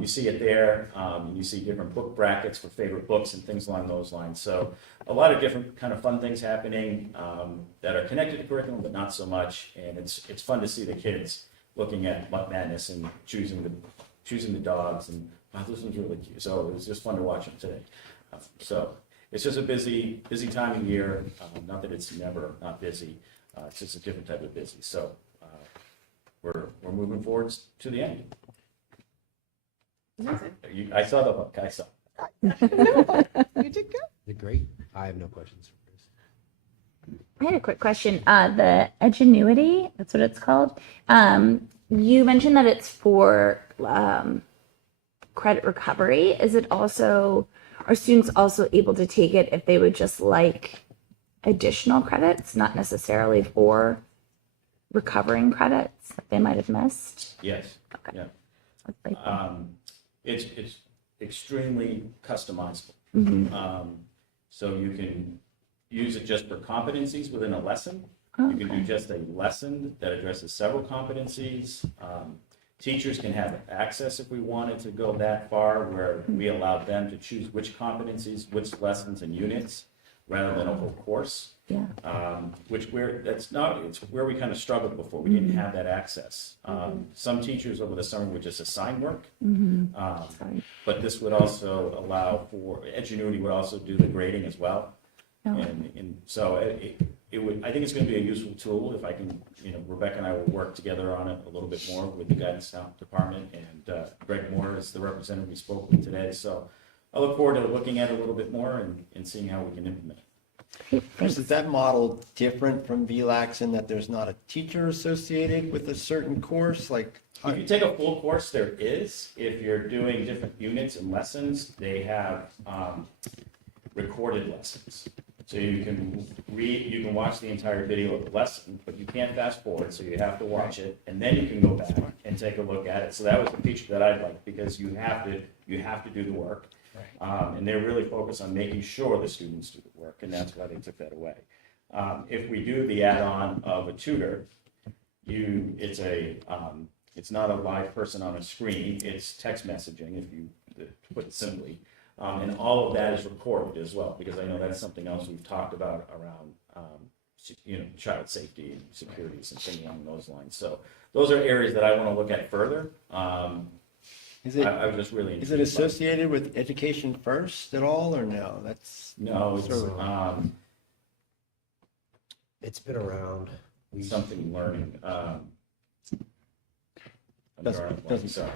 you see it there. You see different book brackets for favorite books and things along those lines. So a lot of different kind of fun things happening that are connected to curriculum, but not so much. And it's fun to see the kids looking at Mutt Madness and choosing the dogs. And wow, this one's really cute. So it was just fun to watch them today. So it's just a busy time of year. Not that it's never not busy. It's just a different type of busy. So we're moving forward to the end. Amazing. I saw the book. I saw. You did good. You're great. I have no questions. I had a quick question. The Edgenuity, that's what it's called. You mentioned that it's for credit recovery. Is it also, are students also able to take it if they would just like additional credits, not necessarily for recovering credits that they might have missed? Yes. Okay. Yeah. That's pretty cool. It's extremely customizable. Mhm. So you can use it just for competencies within a lesson. Oh, You can do okay. just a lesson that addresses several competencies. Teachers can have access if we wanted to go that far, where we allowed them to choose which competencies, which lessons and units, rather than a whole course. Yeah. It's where we kind of struggled before. We didn't have that access. Some teachers over the summer would just assign work. Sorry. But this would also allow for, Edgenuity would also do the grading as well. Oh. And so it would, I think it's going to be a useful tool if I can, Rebecca and I will work together on it a little bit more with the guidance department, and Greg Moore is the representative we spoke with today. So I look forward to looking at it a little bit more and seeing how we can implement it. Chris, is that model different from VLAX in that there's not a teacher associated with a certain course? Like, If you take a full course, there is. If you're doing different units and lessons, they have recorded lessons. So you can watch the entire video of the lesson, but you can't fast forward, so you have to watch it, and then you can go back and take a look at it. So that was the feature that I liked, because you have to do the work. And they're really focused on making sure the students do the work, and that's why they took that away. If we do the add-on of a tutor, it's not a live person on a screen, it's text messaging, if you put it simply. And all of that is recorded as well, because I know that's something else we've talked about around, child safety and securities and things along those lines. So those are areas that I want to look at further. is it, I was just really is it intrigued by associated with Education First at all, or no? That's No, it's sort of- It's been around. something learning. doesn't Sorry.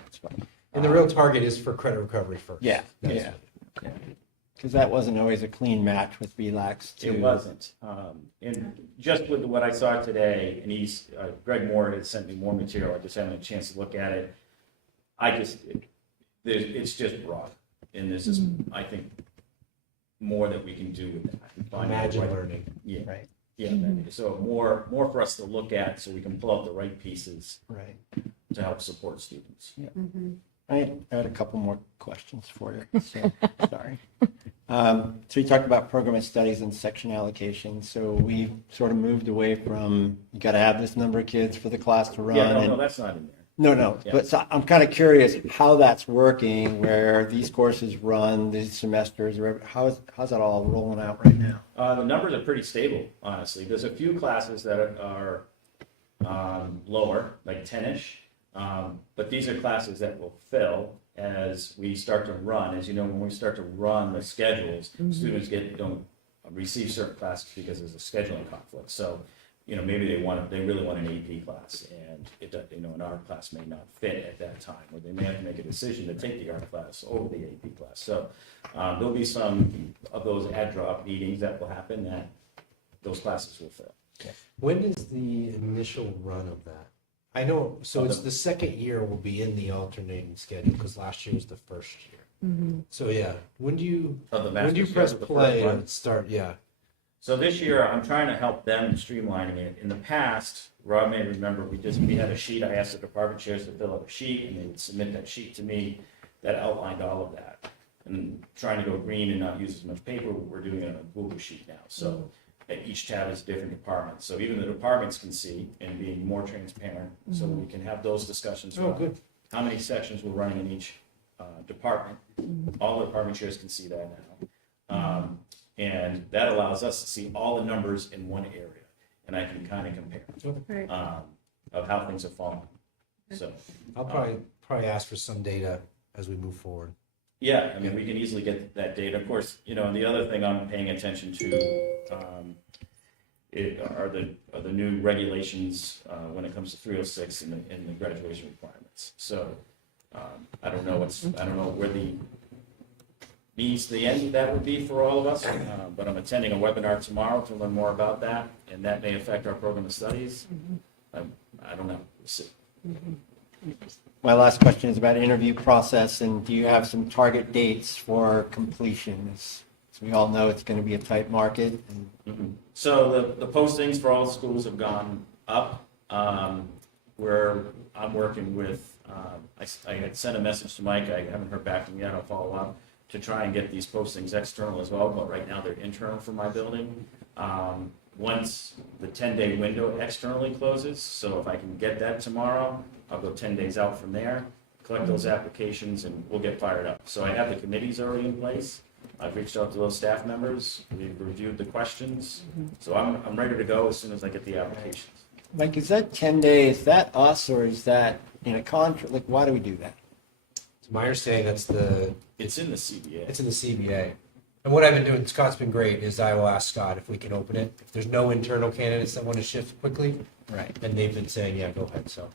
And the real target is for credit recovery first. Yeah, That's yeah. what- because that wasn't always a clean match with VLAX too. It wasn't. And just with what I saw today, and Greg Moore had sent me more material, I just haven't had a chance to look at it. It's just raw. And this is, I think, more that we can do with that. And find out Imagine what- learning. Yeah. Right. Yeah, so more for us to look at, so we can pull out the right pieces Right. to help support students. I had a couple more questions for you, so, sorry. So you talked about program and studies and section allocation. So we sort of moved away from, you got to have this number of kids for the class to run. Yeah, no, and- that's not in there. No, Yeah. but so I'm kind of curious how that's working, where these courses run, these semesters, or how's that all rolling out right now? The numbers are pretty stable, honestly. There's a few classes that are lower, like 10-ish, but these are classes that will fill as we start to run. As you know, when we start to run the schedules, students don't receive certain classes because there's a scheduling conflict. So, maybe they really want an AP class, and an art class may not fit at that time, or they may have to make a decision to take the art class over the AP class. So there'll be some of those add-drop meetings that will happen that those classes will fill. When is the initial run of that? I know, so it's the second year will be in the alternating schedule, because last year was the first year. So yeah, when do you press play and start? Yeah. So this year, I'm trying to help them streamlining it. In the past, Rob may remember, we had a sheet. I asked the department chairs to fill out a sheet, and they would submit that sheet to me that outlined all of that. And trying to go green and not use as much paper, we're doing it on a Google sheet now. So at each tab is a different department. So even the departments can see and be more transparent, so we can have those discussions Oh, about good. how many sections we're running in each department. All the department chairs can see that now. And that allows us to see all the numbers in one area, and I can kind of compare of how things are falling. So, I'll probably ask for some data as we move forward. yeah, I mean, we can easily get that data. Of course, you know, and the other thing I'm paying attention to are the new regulations when it comes to 306 and the graduation requirements. So I don't know where the means the end that would be for all of us, but I'm attending a webinar tomorrow to learn more about that, and that may affect our program of studies. I don't know. We'll see. My last question is about interview process, and do you have some target dates for completion? As we all know, it's going to be a tight market. And So the postings for all schools have gone up. Where I'm working with, I had sent a message to Mike. I haven't heard back from him yet. I'll follow up to try and get these postings external as well. But right now they're internal for my building. Once the 10-day window externally closes, so if I can get that tomorrow, I'll go 10 days out from there, collect those applications, and we'll get fired up. So I have the committees already in place. I've reached out to those staff members. We've reviewed the questions. So I'm ready to go as soon as I get the applications. Mike, is that 10 days, is that us or is that in a contract? Like, why do we do that? To my understanding, It's in the CBA. it's in the CBA. And what I've been doing, Scott's been great, is I will ask Scott if we can open it. If there's no internal candidates that want to shift quickly, Right. then they've been saying, yeah, go ahead. So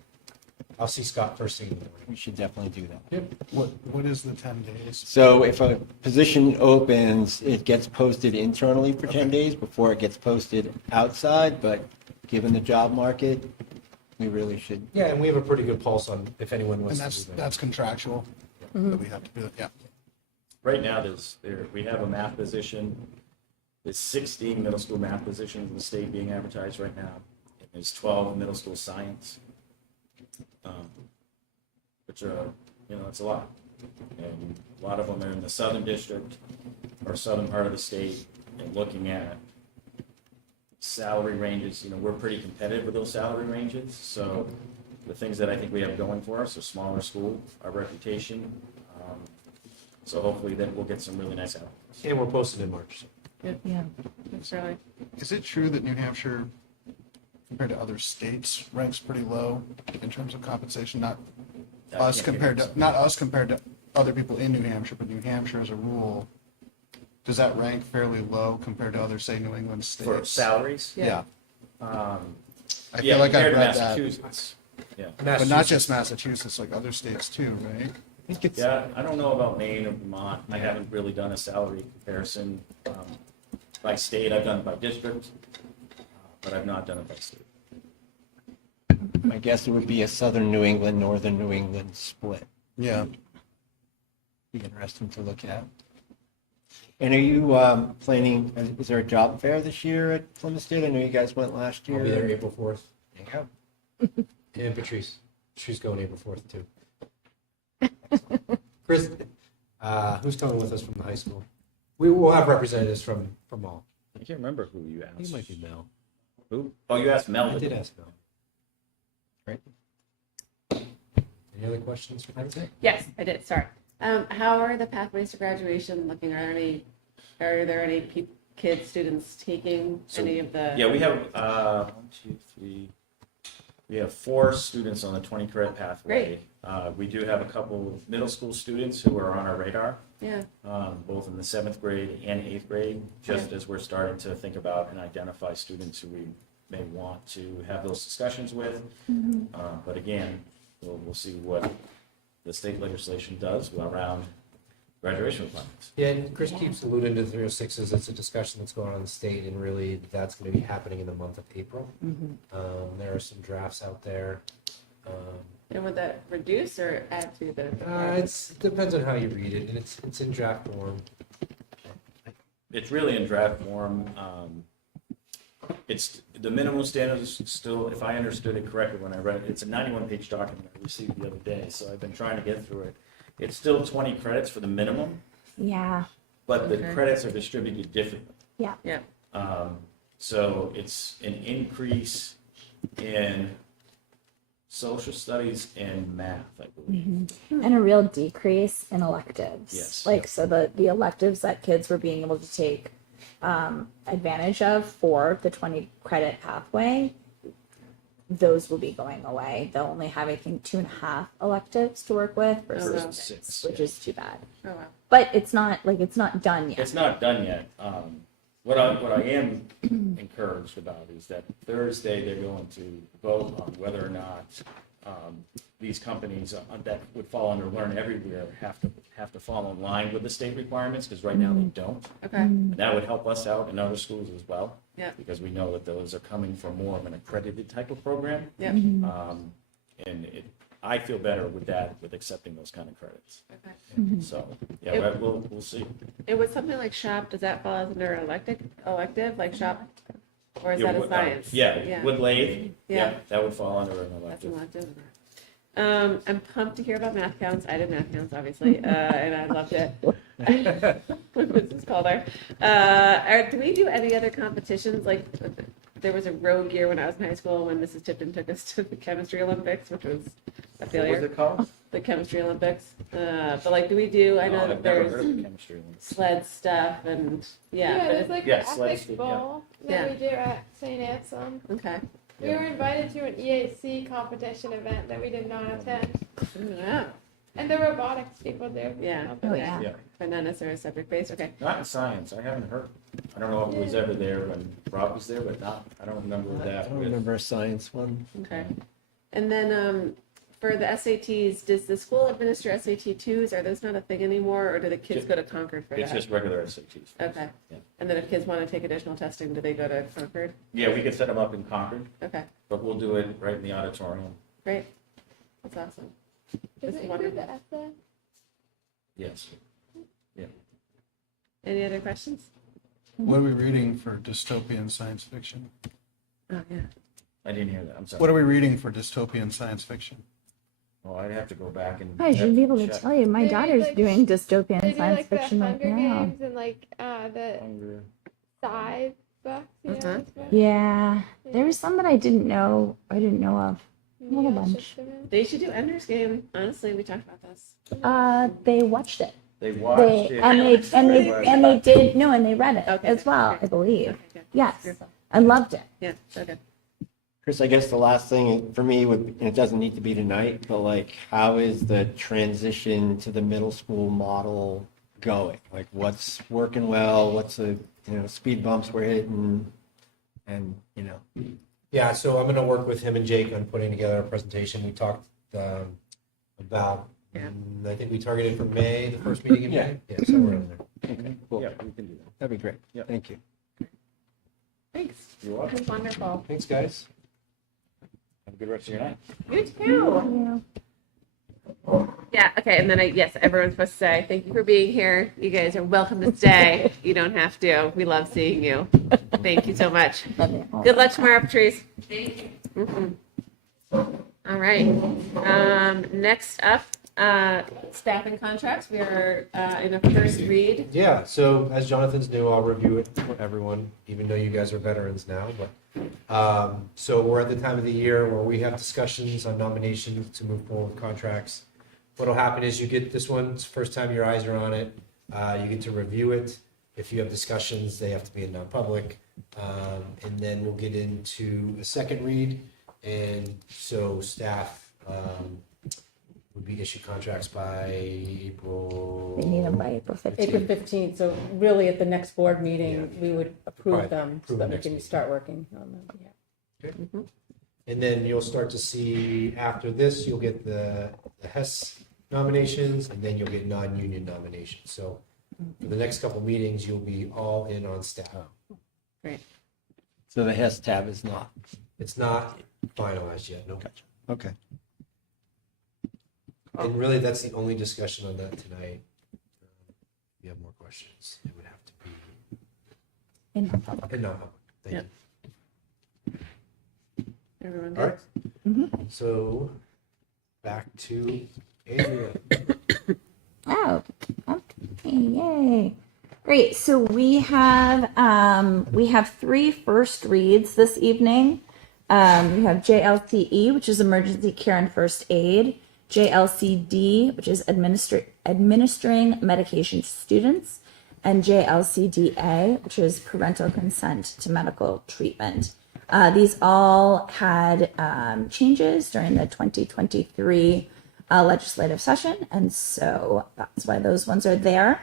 I'll see Scott first thing in the morning. We should definitely do that. What is the 10 days? So if a position opens, it gets posted internally for 10 days before it gets posted outside, but given the job market, we really should. Yeah, and we have a pretty good pulse on if anyone And wants to do that. that's contractual, that we have to do it, yeah. Right now, we have a math position. There's 16 middle school math positions in the state being advertised right now. And there's 12 middle school science, which are, it's a lot. And a lot of them are in the southern district or southern part of the state. And looking at salary ranges, we're pretty competitive with those salary ranges. So the things that I think we have going for us are smaller school, our reputation. So hopefully then we'll get some really nice applicants. And we're posted in March. So. Yeah. Shirley? Is it true that New Hampshire, compared to other states, ranks pretty low in terms of compensation? Not us compared to other people in New Hampshire, but New Hampshire as a rule, does that rank fairly low compared to other, say, New England states? For salaries? Yeah. I feel like I've compared to read that. Massachusetts. Yeah. But not just Massachusetts, like other states too, right? Yeah, I don't know about Maine or Vermont. I haven't really done a salary comparison by state. I've done it by district, but I've not done it by state. I guess it would be a southern New England, northern New England split. Yeah. Be interesting to look at. And are you planning, is there a job fair this year at Plymouth State? I know you guys went last year. I'll be there April 4th. There you go. And Patrice. She's going April 4th too. Chris, who's coming with us from the high school? We will have representatives from all. I can't remember who you I asked. think it might be Mel. Who? Oh, you asked Mel. I did ask Mel. Great. Any other questions for Thursday? Yes, I did, sorry. How are the pathways to graduation looking? Are there any kids, students taking any of the? Yeah, we have 1, 2, 3. We have 4 students on the 20 credit pathway. We do have a couple of middle school students who are on our radar. Yeah. Both in the 7th grade and 8th grade, just as we're starting to think about and identify students who we may want to have those discussions with. But again, we'll see what the state legislation does around graduation requirements. Yeah, and Chris keeps alluding to 306s. It's a discussion that's going on in the state, and really that's going to be happening in the month of April. There are some drafts out there. And would that reduce or add to the? It depends on how you read it, and it's in draft form. It's really in draft form. It's the minimum standards still, if I understood it correctly when I read it, it's a 91-page document I received the other day, so I've been trying to get through it. It's still 20 credits for the minimum, Yeah. but the credits are distributed differently. Yeah. Yeah. So it's an increase in social studies and math, I believe. And a real decrease in electives. Yes. Like, so the electives that kids were being able to take advantage of for the 20 credit pathway, those will be going away. They'll only have, I think, 2.5 electives to work with versus wow. 6, which is too bad. Oh, wow. But it's not done yet. It's not done yet. What I am encouraged about is that Thursday they're going to vote on whether or not these companies that would fall under Learn Everywhere have to fall in line with the state requirements, because right now they don't. Okay. That would help us out in other schools as well. Yeah. Because we know that those are coming from more of an accredited type of program. Yeah. I feel better with that, with accepting those kind of credits. Okay. So, yeah, we'll see. And with something like shop, does that fall under elective, like shop? Or is Yeah, that a science? Yeah, with lathe, Yeah. yeah, that would fall under an That's elective. an elective. I'm pumped to hear about math counts. I did math counts, obviously, and I loved it. What was this called there? Do we do any other competitions? Like, there was a rogue year when I was in high school when Mrs. Tipton took us to the chemistry Olympics, which was a What failure. was it called? The chemistry Olympics. But like, do we do? I know that I've never heard there's of the chemistry one. sled stuff and Yeah, but there's like yeah, the slides ethics to- yeah. bowl that Yeah. we do at St. Anselm. okay. We were invited to an EAC competition event that we did not attend. Yeah. And the robotics people do. Yeah. Oh, yeah. Yeah, But not necessarily subject based. Okay. not in science, I haven't heard. I don't know if it was ever there when Rob was there, but I don't remember I that. don't with- remember a science one. Okay. And then for the SATs, does the school administer SAT 2s? Are those not a thing anymore, or do the kids go to Concord for It's that? just regular SATs. Okay. Yeah. And then if kids want to take additional testing, do they go to Concord? Yeah, we could set them up in Concord, Okay. but we'll do it right in the auditorium. Great. That's awesome. Does That's it include the wonderful. essay? Yes. Any other questions? What are we reading for dystopian science fiction? Oh yeah. I didn't hear that, I'm sorry. What are we reading for dystopian science fiction? Oh, I'd have to go back and. I should be able to check. tell you. My Maybe, daughter's like, doing dystopian They do science like fiction the right Hunger now. Games and like the Hunger. side books. You know, Uh-huh. those books? Yeah, there was some that I didn't know. I didn't know of. Yeah, a it's bunch. just a- They should do Ender's Game. Honestly, we talked about this. They watched it. They watched it. And they did no, and they read it Okay, as well. great. I believe. Okay, good. Yes, Beautiful. I loved it. Yeah. Okay. Chris, I guess the last thing for me would, and it doesn't need to be tonight, but like, how is the transition to the middle school model going? Like, what's working well? What's the, speed bumps we're hitting? And, Yeah, so I'm gonna work with him and Jake on putting together a presentation. We talked about, Yeah. I think we targeted for May, the first meeting in May. Yeah, somewhere in there. okay, cool. Yeah, we can do that. That'd be great. Yeah. Thank you. Thanks. You're welcome. That's wonderful. Thanks, guys. Have a good rest of your night. You too. Yeah, okay, and then yes, everyone's supposed to say, thank you for being here. You guys are welcome to stay. You don't have to. We love seeing you. Thank you so much. Good luck tomorrow, Patrice. Thank you. All right. Next up, staffing contracts. We are in a first read. Yeah, so as Jonathan's new, I'll review it for everyone, even though you guys are veterans now. But so we're at the time of the year where we have discussions on nominations to move forward with contracts. What'll happen is you get this one, it's the first time your eyes are on it. You get to review it. If you have discussions, they have to be in non-public. And then we'll get into a second read. And so staff would be issued contracts by April. They need them by April 15th. April 15th, so really at the next board meeting, we would approve Right, them so approve that we next can meeting. start working on them. Yeah. And then you'll start to see, after this, you'll get the HES nominations, and then you'll get non-union nominations. So for the next couple meetings, you'll be all in on staff. So the HES tab is not. It's not finalized yet, no. Okay. And really, that's the only discussion on that tonight. If you have more questions, it would have to be, In non-public. and no, thank Yeah. you. Everyone All good? right. So back to Andrea. Oh, okay, yay. Great. So we have three first reads this evening. We have JLCE, which is emergency care and first aid. JLCD, which is administering medication to students, and JLCDA, which is parental consent to medical treatment. These all had changes during the 2023 legislative session, and so that's why those ones are there.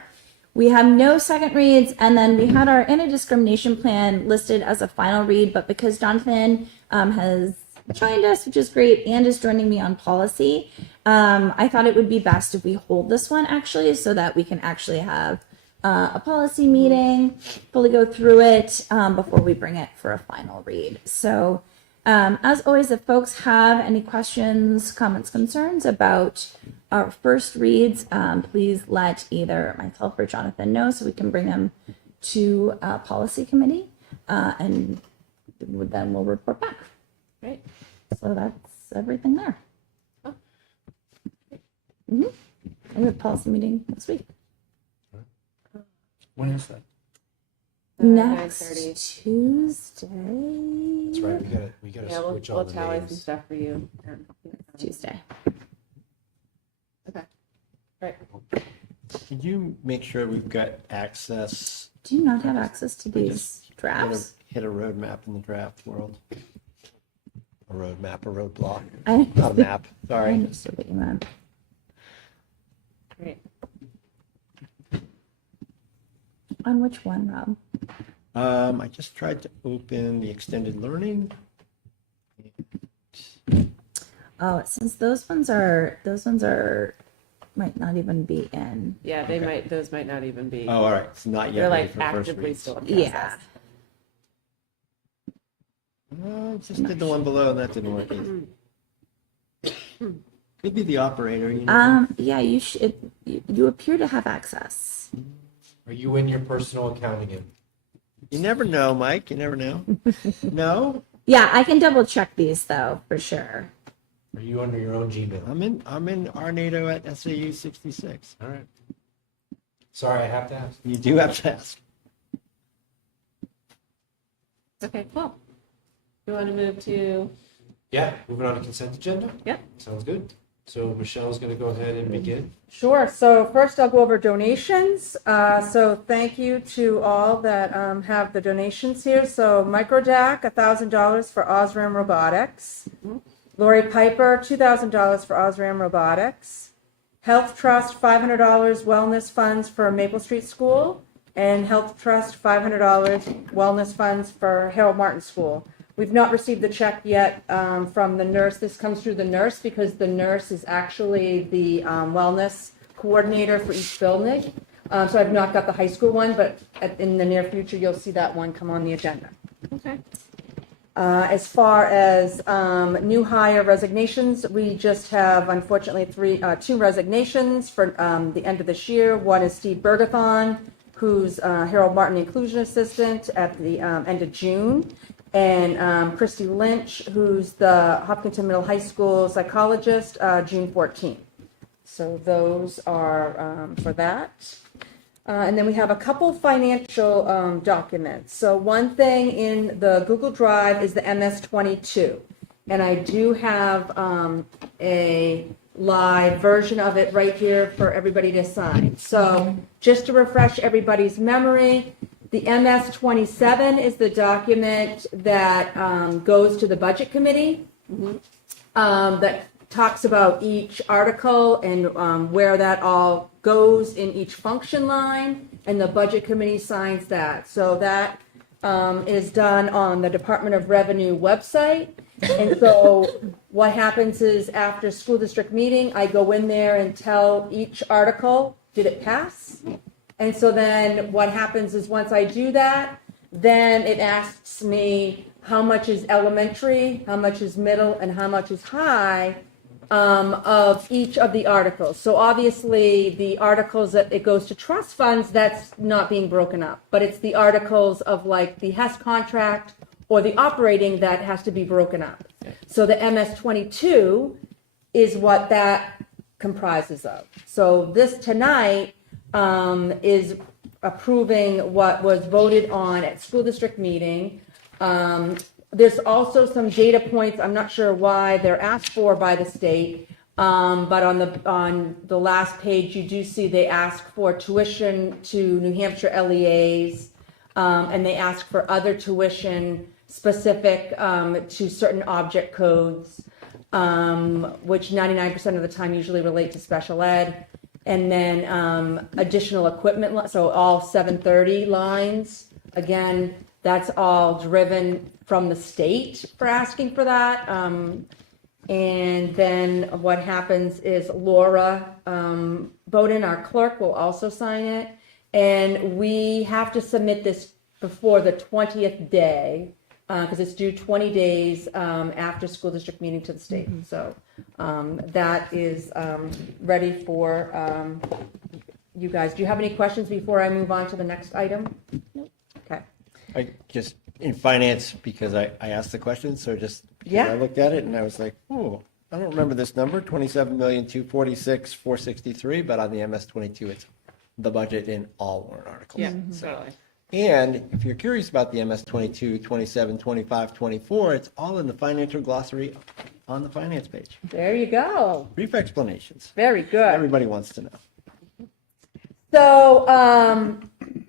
We have no second reads, and then we had our anti-discrimination plan listed as a final read, but because Jonathan has joined us, which is great, and is joining me on policy, I thought it would be best if we hold this one actually, so that we can actually have a policy meeting, fully go through it before we bring it for a final read. So as always, if folks have any questions, comments, concerns about our first reads, please let either myself or Jonathan know so we can bring them to policy committee, and then we'll report back. Great. So that's everything there. And we have a policy meeting next week. When is that? Next 9:30. Tuesday. That's right. We gotta Yeah, switch all we'll the tally some names. stuff for you. Tuesday. Okay. Right. Can you make sure we've got access? Do you not have access to We these drafts? Hit a roadmap in the draft world. A roadmap, a roadblock, I not a map. I Sorry. understood what you meant. Great. On which one, Rob? I just tried to open the extended learning. Oh, since those ones might not even be in. Yeah, those might not even be. Oh, all right. It's not yet They're ready like for first actively reads. still in Yeah. process. Just did the one below and that didn't work either. Could be the operator, you know. Yeah, you should. You appear to have access. Are you in your personal accounting in? You never know, Mike. You never know. No, Yeah, I can double check these though for sure. Are you under your own Gmail? I'm in our NATO at SAU 66. All right. Sorry, I have to ask. You do have to ask. Okay, cool. You want to move to? Yeah, moving on to consent agenda? Yep. Sounds good. So Michelle's going to go ahead and begin. Sure. So first I'll go over donations. So thank you to all that have the donations here. So Microdac, $1,000 for Osram Robotics. Lori Piper, $2,000 for Osram Robotics. Health Trust, $500 wellness funds for Maple Street School. And Health Trust, $500 wellness funds for Harold Martin School. We've not received the check yet from the nurse. This comes through the nurse because the nurse is actually the wellness coordinator for each building. So I've not got the high school one, but in the near future, you'll see that one come on the agenda. Okay. As far as new hire resignations, we just have unfortunately two resignations for the end of this year. One is Steve Bergathon, who's Harold Martin Inclusion Assistant at the end of June. And Christy Lynch, who's the Hopkinton Middle High School psychologist, June 14th. So those are for that. And then we have a couple financial documents. So one thing in the Google Drive is the MS-22. And I do have a live version of it right here for everybody to sign. So just to refresh everybody's memory, the MS-27 is the document that goes to the Budget Committee that talks about each article and where that all goes in each function line, and the Budget Committee signs that. So that is done on the Department of Revenue website. And so what happens is after school district meeting, I go in there and tell each article, did it pass? And so then what happens is once I do that, then it asks me how much is elementary, how much is middle, and how much is high of each of the articles. So obviously the articles that it goes to trust funds, that's not being broken up. But it's the articles of like the HES contract or the operating that has to be broken up. So the MS-22 is what that comprises of. So this tonight is approving what was voted on at school district meeting. There's also some data points, I'm not sure why they're asked for by the state, but on the last page, you do see they ask for tuition to New Hampshire LEAs, and they ask for other tuition specific to certain object codes, which 99% of the time usually relate to special ed. And then additional equipment, so all 730 lines. Again, that's all driven from the state for asking for that. And then what happens is Laura Bowden, our clerk, will also sign it. And we have to submit this before the 20th day, because it's due 20 days after school district meeting to the state. So that is ready for you guys. Do you have any questions before I move on to the next item? Nope. Okay. I just, in finance, because I asked the question, so just, because Yeah. I looked at it and I was like, oh, I don't remember this number, 27,246,463, but on the MS-22, it's the budget in all warrant articles. Yeah, totally. And if you're curious about the MS-22, 27, 25, 24, it's all in the financial glossary on the finance page. There you go. Brief explanations. Very good. Everybody wants to know. So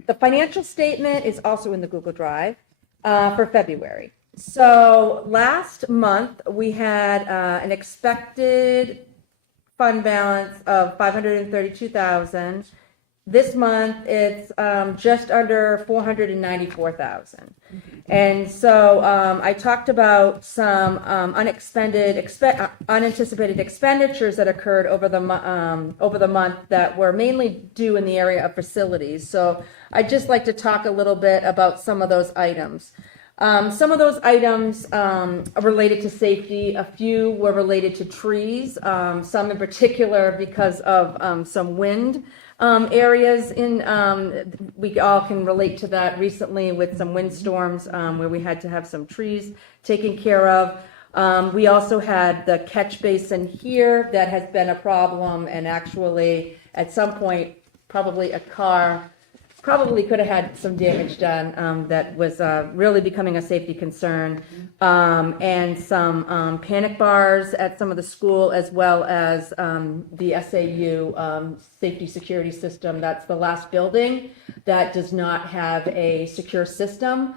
the financial statement is also in the Google Drive for February. So last month, we had an expected fund balance of $532,000. This month, it's just under $494,000. And so I talked about some unanticipated expenditures that occurred over the month that were mainly due in the area of facilities. So I'd just like to talk a little bit about some of those items. Some of those items are related to safety. A few were related to trees, some in particular because of some wind areas in, we all can relate to that recently with some windstorms where we had to have some trees taken care of. We also had the catch basin here that has been a problem, and actually at some point, probably a car probably could have had some damage done that was really becoming a safety concern, and some panic bars at some of the school, as well as the SAU safety security system. That's the last building that does not have a secure system,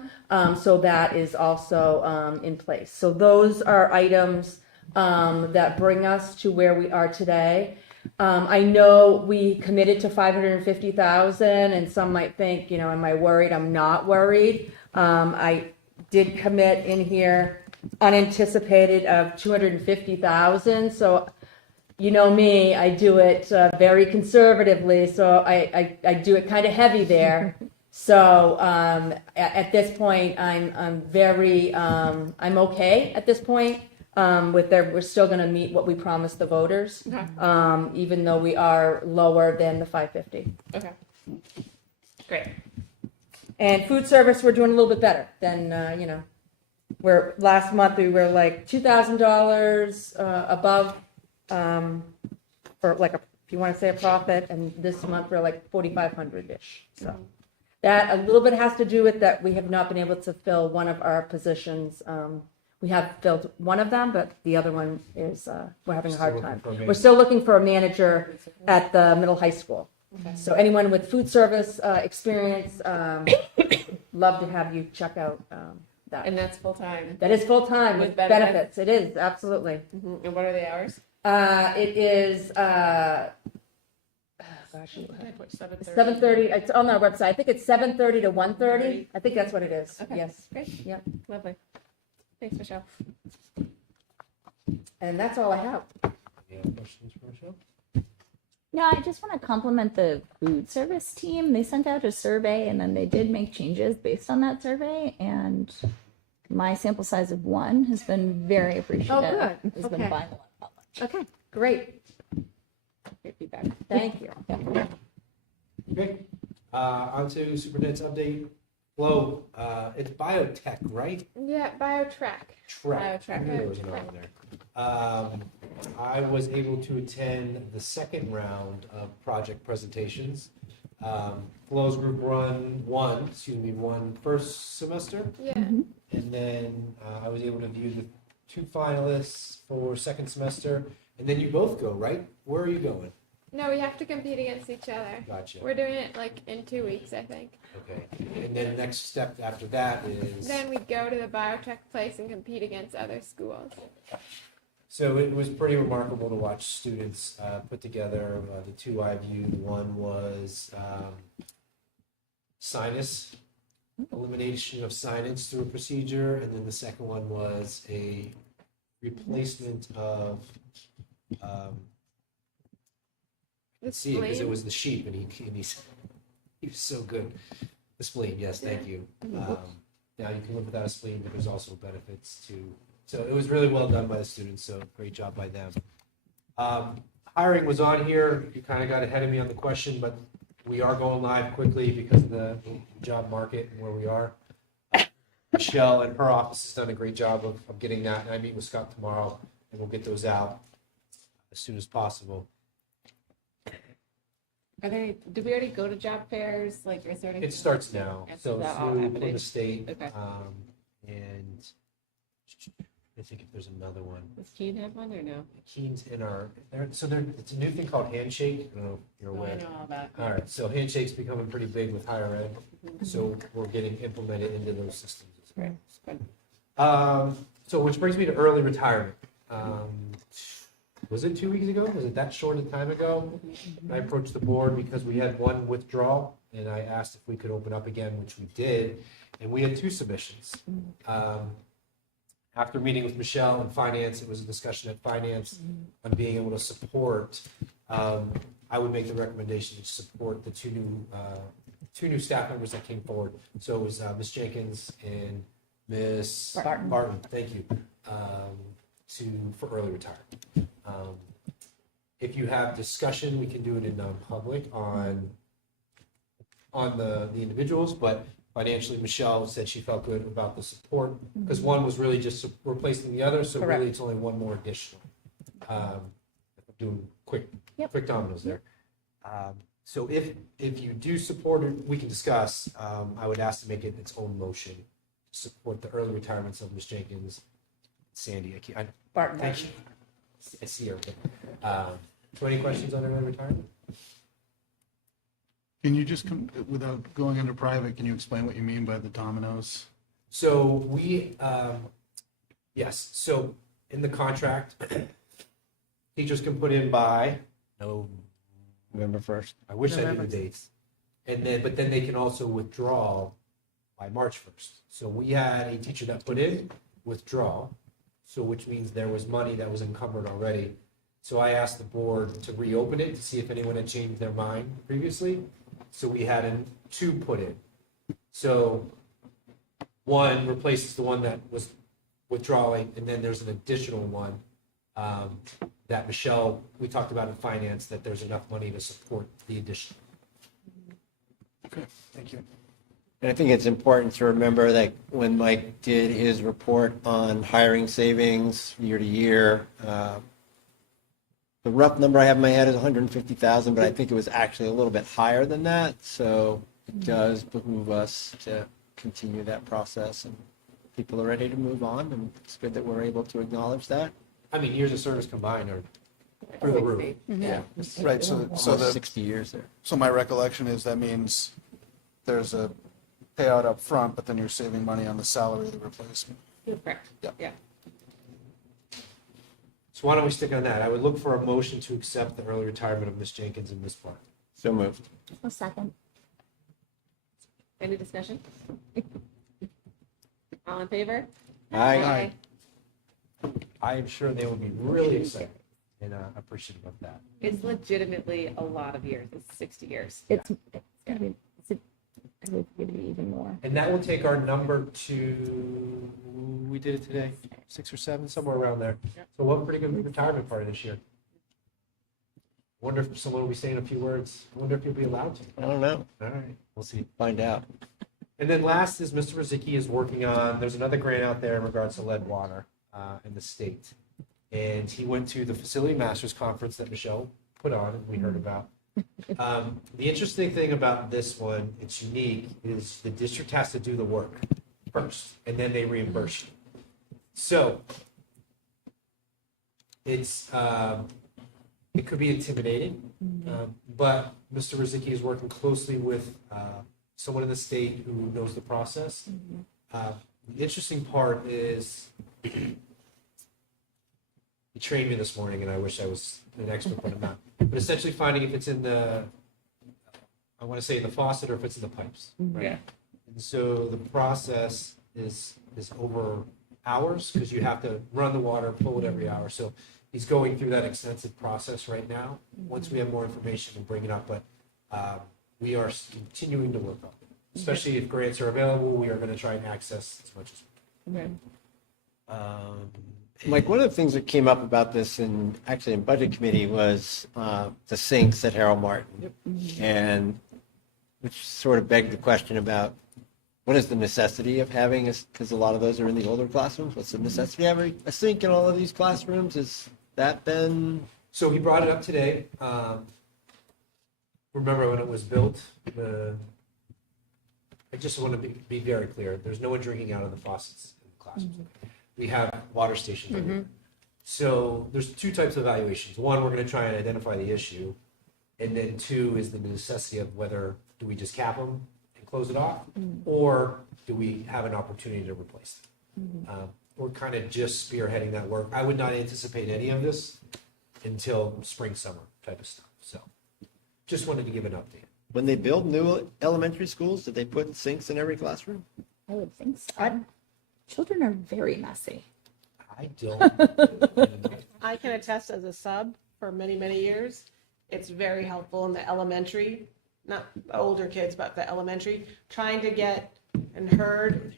so that is also in place. So those are items that bring us to where we are today. I know we committed to 550,000, and some might think, you know, am I worried? I'm not worried. I did commit in here unanticipated of 250,000. So, you know me, I do it very conservatively. So I do it kind of heavy there. So at this point, I'm very I'm okay at this point. We're still going to meet what we promised the voters, even though we are lower than the 550. Okay. Great. And food service, we're doing a little bit better than you know. Where last month we were like $2,000 above for like if you want to say a profit, and this month we're like 4,500 ish. So that a little bit has to do with that we have not been able to fill one of our positions. We have filled one of them, but the other one is we're having a hard time. We're still looking for a manager at the middle high school. Okay. So anyone with food service experience, love to have you check out that. And that's full time. That is full time With with benefits? benefits. It is absolutely. Mm-hmm. And what are the hours? It is. Gosh, 7:30. 7:30. It's on our website. I think it's 7:30 to 1:30. I think that's what it is. Okay. Yes. Great. Yep. Lovely. Thanks, Michelle. And that's all I have. Any other questions for Michelle? No, I just want to compliment the food service team. They sent out a survey and then they did make changes based on that survey. And my sample size of 1 has been very appreciative. Oh, good. Has Okay. been buying a lot of lunch. Okay. Great. Great feedback. Thank you. Great. On to superintendent's update. Flo, it's biotech, right? Yeah, BioTrack. I knew there was an R in there. I was able to attend the second round of project presentations Flo's group won first semester. Yeah. Mm-hmm. And then I was able to view the 2 finalists for second semester. And then you both go, right? Where are you going? No, we have to compete against each other. Gotcha. We're doing it like in 2 weeks, I think. Okay. And then next step after that is. Then we go to the biotech place and compete against other schools. So it was pretty remarkable to watch students put together the 2 I viewed. One was sinus, elimination of sinus through a procedure, and then the second one was a replacement of, The see, because it spleen. was the sheep, and he was so good. The spleen, yes, thank you. Now you can live without a spleen, but there's also benefits to. So it was really well done by the students. So great job by them. Hiring was on here. You kind of got ahead of me on the question, but we are going live quickly because of the job market and where we are. Michelle and her office has done a great job of getting that. And I meet with Scott tomorrow, and we'll get those out as soon as possible. Did we already go to job fairs? Like, is there anything? It starts now. Yes, So is that all through happening? the state, Okay. and I think if there's another one. Does Keen have one or no? Keen's in our, it's a new thing called Handshake. I don't know if you're Oh, aware. I know all about it. All right, so Handshake's becoming pretty big with higher ed, Mm-hmm. so we're getting implemented into those systems. Great. It's good. So which brings me to early retirement. Was it 2 weeks ago? Was it that short a time ago? I approached the board because we had one withdrawal, and I asked if we could open up again, which we did, and we had 2 submissions. After meeting with Michelle in finance, it was a discussion at finance on being able to support. I would make the recommendation to support the two new staff members that came forward. So it was Ms. Jenkins and Ms. Barton. Thank you. For early retirement. If you have discussion, we can do it in non-public on the individuals, but financially, Michelle said she felt good about the support, because one was really just replacing the other, so really it's only one more additional. Doing quick dominoes there. So if you do support it, we can discuss. I would ask to make it its own motion to support the early retirements of Ms. Jenkins, Sandy. Barton. Thank you. I see her. So any questions on early retirement? Can you just, without going into private, can you explain what you mean by the dominoes? So yes, so in the contract, teachers can put in by November 1st. I wish I knew the dates. But then they can also withdraw by March 1st. So we had a teacher that put in, withdraw, so which means there was money that was encumbered already. So I asked the board to reopen it to see if anyone had changed their mind previously. So we had 2 put in. So one replaces the one that was withdrawing, and then there's an additional one that Michelle, we talked about in finance, that there's enough money to support the addition. Okay, thank you. And I think it's important to remember that when Mike did his report on hiring savings year to year, the rough number I have in my head is 150,000, but I think it was actually a little bit higher than that. So it does behoove us to continue that process, and people are ready to move on, and it's good that we're able to acknowledge that. I mean, years of service combined are through the roof. Yeah. Right, so Almost 60 years there. So my recollection is that means there's a payout up front, but then you're saving money on the salary of the replacement. Correct. Yep. Yeah. So why don't we stick on that? I would look for a motion to accept the early retirement of Ms. Jenkins and Ms. Barton. So moved. A second. Any discussion? All in favor? Aye. I am sure they will be really excited and appreciative of that. It's legitimately a lot of years. It's 60 years. It's gonna be, I believe it's gonna be even more. And that will take our number to, we did it today, 6 or 7, somewhere around there. So what a pretty good retirement party this year. Wonder if someone will be saying a few words. I wonder if you'll be allowed to. I don't know. All right, we'll see. Find out. And then last is Mr. Rizicki is working on, there's another grant out there in regards to lead water in the state. And he went to the Facility Masters Conference that Michelle put on and we heard about. The interesting thing about this one, it's unique, is the district has to do the work first, and then they reimburse you. So, it could be intimidating, but Mr. Rizicki is working closely with someone in the state who knows the process. The interesting part is, he trained me this morning, and I wish I was an expert, but I'm not. But essentially finding if it's in the, I want to say in the faucet or if it's in the pipes, right? Yeah. And so the process is over hours because you have to run the water, pull it every hour. So he's going through that extensive process right now. Once we have more information, we'll bring it up. But we are continuing to work on it. Especially if grants are available, we are going to try and access as much as we can. Mike, one of the things that came up about this in budget committee was the sinks at Harold Martin. And which sort of begged the question about what is the necessity of having, because a lot of those are in the older classrooms. What's the necessity of having a sink in all of these classrooms? Has that been? So he brought it up today. Remember when it was built, I just want to be very clear. There's no one drinking out of the faucets in the classrooms. We have water stations everywhere. So there's two types of evaluations. One, we're going to try and identify the issue. And then two is the necessity of whether do we just cap them and close it off, or do we have an opportunity to replace them? We're kind of just spearheading that work. I would not anticipate any of this until spring, summer type of stuff. So just wanted to give an update. When they build new elementary schools, did they put sinks in every classroom? I would think so. Children are very messy. I don't. I can attest as a sub for many, many years. It's very helpful in the elementary, not the older kids, but the elementary, trying to get and herd,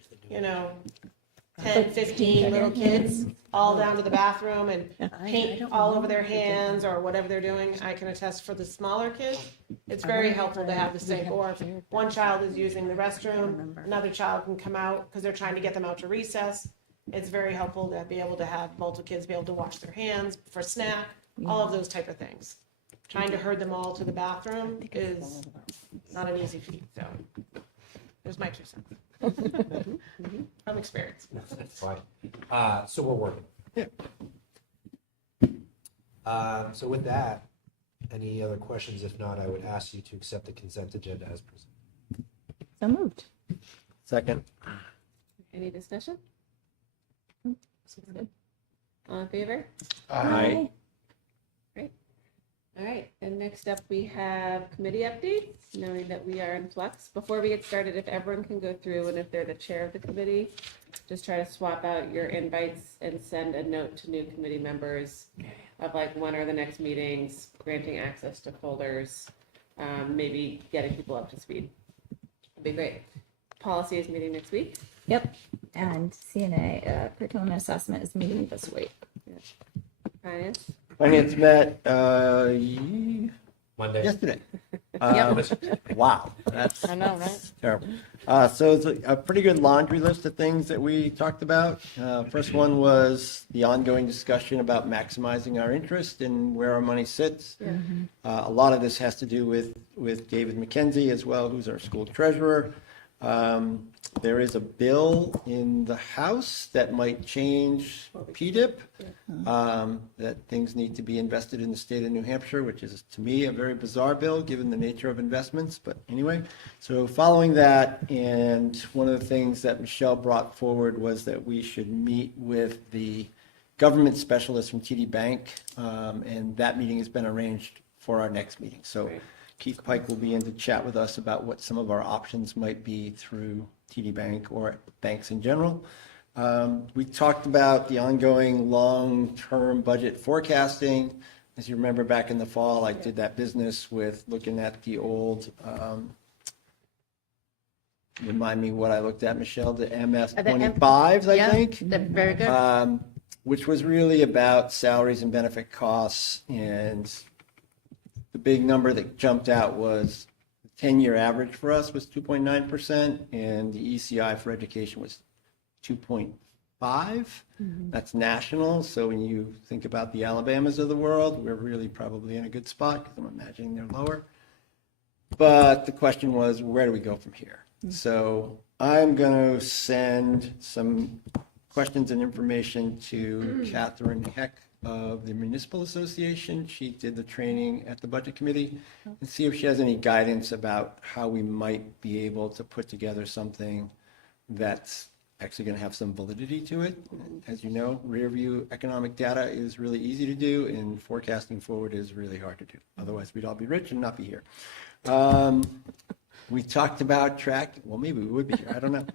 10, 15 little kids all down to the bathroom and paint all over their hands or whatever they're doing. I can attest for the smaller kids, it's very helpful to have the sink. Or if one child is using the restroom, another child can come out because they're trying to get them out to recess. It's very helpful to be able to have multiple kids be able to wash their hands for snack, all of those type of things. Trying to herd them all to the bathroom is not an easy feat, so there's my 2 cents. From experience. That's fine. So we're working. So with that, any other questions? If not, I would ask you to accept the consent agenda as presented. So moved. Second. Any discussion? All in favor? Aye. All right, and next up we have committee updates, knowing that we are in flux. Before we get started, if everyone can go through and if they're the chair of the committee, just try to swap out your invites and send a note to new committee members of like when are the next meetings, granting access to folders, maybe getting people up to speed. That'd be great. Policy is meeting next week. Yep. And CNA curriculum and assessment is meeting this week. Finance. Finance met Monday. yesterday. Wow, that's I know, right? terrible. So it's a pretty good laundry list of things that we talked about. First one was the ongoing discussion about maximizing our interest and where our money sits. A lot of this has to do with David McKenzie as well, who's our school treasurer. There is a bill in the House that might change PDIP, that things need to be invested in the state of New Hampshire, which is, to me, a very bizarre bill, given the nature of investments. But anyway, so following that, and one of the things that Michelle brought forward was that we should meet with the government specialist from TD Bank, and that meeting has been arranged for our next meeting. So Keith Pike will be in to chat with us about what some of our options might be through TD Bank or banks in general. We talked about the ongoing long-term budget forecasting. As you remember, back in the fall, I did that business with looking at the old, remind me what I looked at, Michelle, the MS 25s, I think. Very good. Which was really about salaries and benefit costs, and the big number that jumped out was the 10-year average for us was 2.9%, and the ECI for education was 2.4%. That's national. So when you think about the Alabamas of the world, we're really probably in a good spot because I'm imagining they're lower. But the question was, where do we go from here? So I'm going to send some questions and information to Catherine Heck of the Municipal Association. She did the training at the Budget Committee, and see if she has any guidance about how we might be able to put together something that's actually going to have some validity to it. As you know, rear view economic data is really easy to do, and forecasting forward is really hard to do. Otherwise, we'd all be rich and not be here. We talked about well, maybe we would be here, I don't know.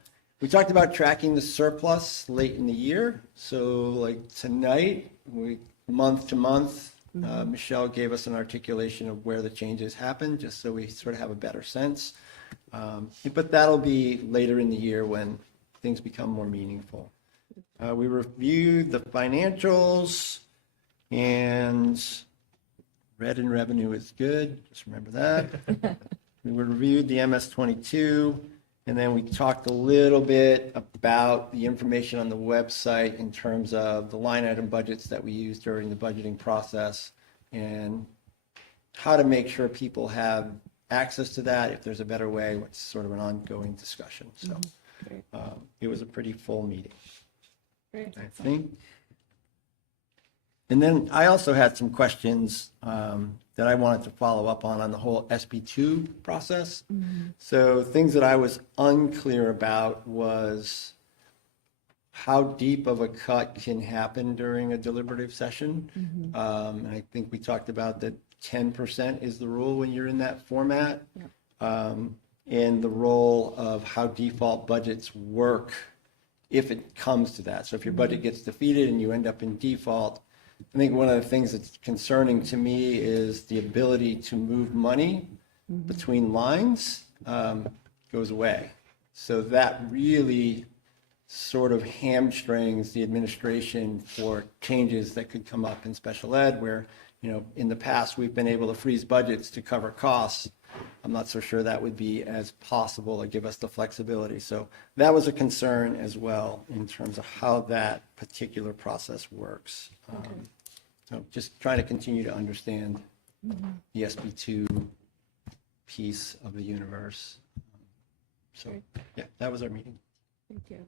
We talked about tracking the surplus late in the year. So like tonight, month to month, Michelle gave us an articulation of where the changes happened, just so we sort of have a better sense. But that'll be later in the year when things become more meaningful. We reviewed the financials, and red in revenue is good. Just remember that. We reviewed the MS-22, and then we talked a little bit about the information on the website in terms of the line item budgets that we use during the budgeting process and how to make sure people have access to that. If there's a better way, it's sort of an ongoing discussion. So it was a pretty full meeting, I think. And then I also had some questions that I wanted to follow up on the whole SB2 process. So things that I was unclear about was how deep of a cut can happen during a deliberative session. And I think we talked about that 10% is the rule when you're in that format. And the role of how default budgets work if it comes to that. So if your budget gets defeated and you end up in default, I think one of the things that's concerning to me is the ability to move money between lines goes away. So that really sort of hamstrings the administration for changes that could come up in special ed where, in the past, we've been able to freeze budgets to cover costs. I'm not so sure that would be as possible or give us the flexibility. So that was a concern as well in terms of how that particular process works. So just trying to continue to understand the SB2 piece of the universe. So yeah, that was our meeting. Thank you.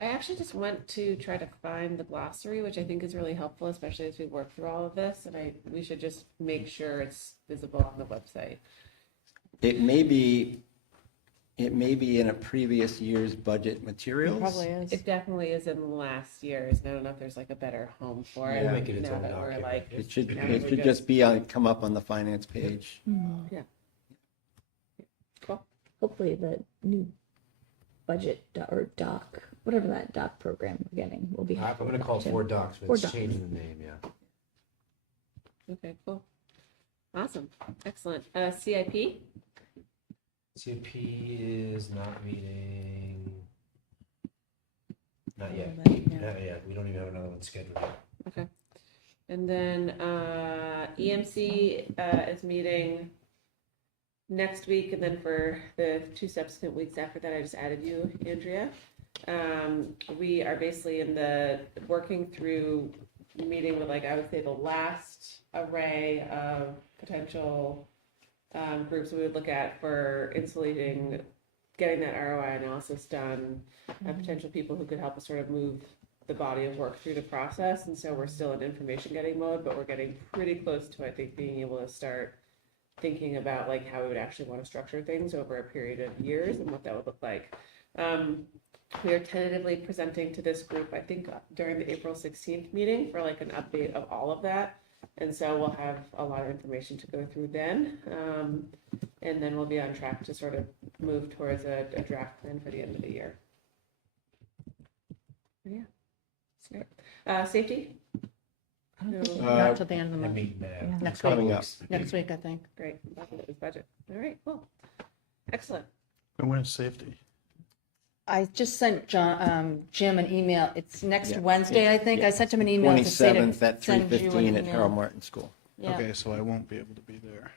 I actually just went to try to find the glossary, which I think is really helpful, especially as we work through all of this. And we should just make sure it's visible on the website. It may be in a previous year's budget materials. It probably is. It definitely is in last year's. I don't know if there's like a better home for it. We'll make it its now own that we're document. like, It should good. just be come up on the finance page. Cool. Hopefully the new budget or doc, whatever that doc program we're getting will be I'm helpful. going to call it too. 4 docs, but Four it's docs. changing the name, yeah. Okay, cool. Awesome. Excellent. CIP? CIP is not meeting. Not yet. Not yet. We don't even have another one scheduled. Okay. And then EMC is meeting next week, and then for the 2 subsequent weeks after that, I just added you, Andrea. We are basically in the working through meeting with, I would say, the last array of potential groups we would look at for insulating, getting that ROI analysis done, and potential people who could help us sort of move the body of work through the process. And so we're still in information getting mode, but we're getting pretty close to, I think, being able to start thinking about how we would actually want to structure things over a period of years and what that would look like. We are tentatively presenting to this group, I think, during the April 16th meeting for an update of all of that. And so we'll have a lot of information to go through then. And then we'll be on track to sort of move towards a draft plan for the end of the year. Yeah. That's great. Safety? Not till the end of the I month. mean, Next Coming week. up. Next week, I think. Great. That was budget. All right, cool. Excellent. And when is safety? I just sent Jim an email. It's next Yeah. Wednesday, I think. I sent him an email to say to 27th at send you an 3:15 at email. Harold Martin School. Yeah. Okay, so I won't be able to be there.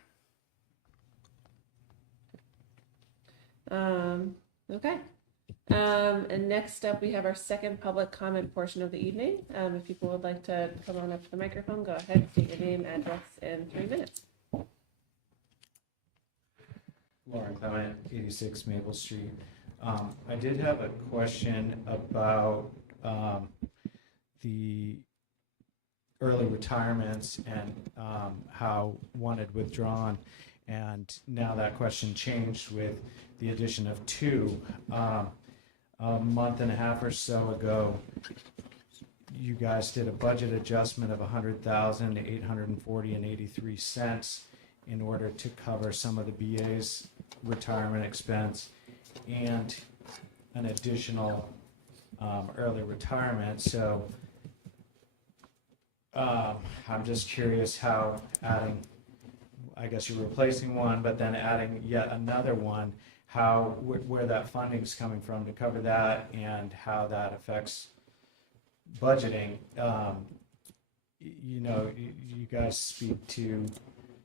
Okay. And next up, we have our second public comment portion of the evening. If people would like to come on up to the microphone, go ahead, state your name, address, in 3 minutes. Lauren Clement, 86 Maple Street. I did have a question about the early retirements and how one had withdrawn. And now that question changed with the addition of 2. A month and a half or so ago, you guys did a budget adjustment of $100,840.83 in order to cover some of the BA's retirement expense and an additional early retirement. So I'm just curious how adding, I guess you're replacing one, but then adding yet another one, where that funding's coming from to cover that and how that affects budgeting. You guys speak to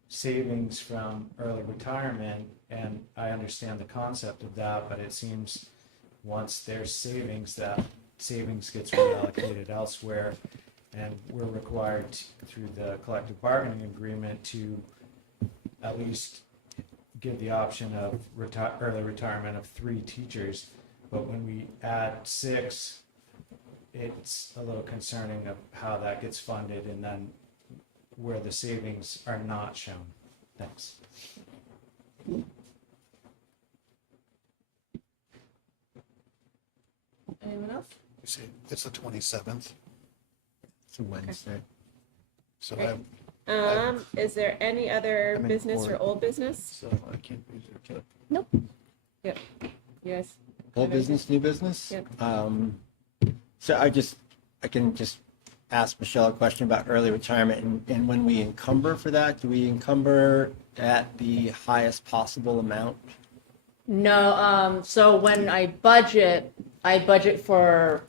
savings from early retirement, and I understand the concept of that, but it seems once there's savings, that savings gets reallocated elsewhere, and we're required through the collective bargaining agreement to at least give the option of early retirement of 3 teachers, but when we add 6, it's a little concerning of how that gets funded and then where the savings are not shown. Thanks. Anyone else? You see, it's the 27th, It's a Wednesday. so Great. I'm, Is there any other I'm in business or court. old business? So I can't be there. Yes. Old business, new business? Yep. So I can just ask Michelle a question about early retirement, and when we encumber for that, do we encumber at the highest possible amount? No, so when I budget for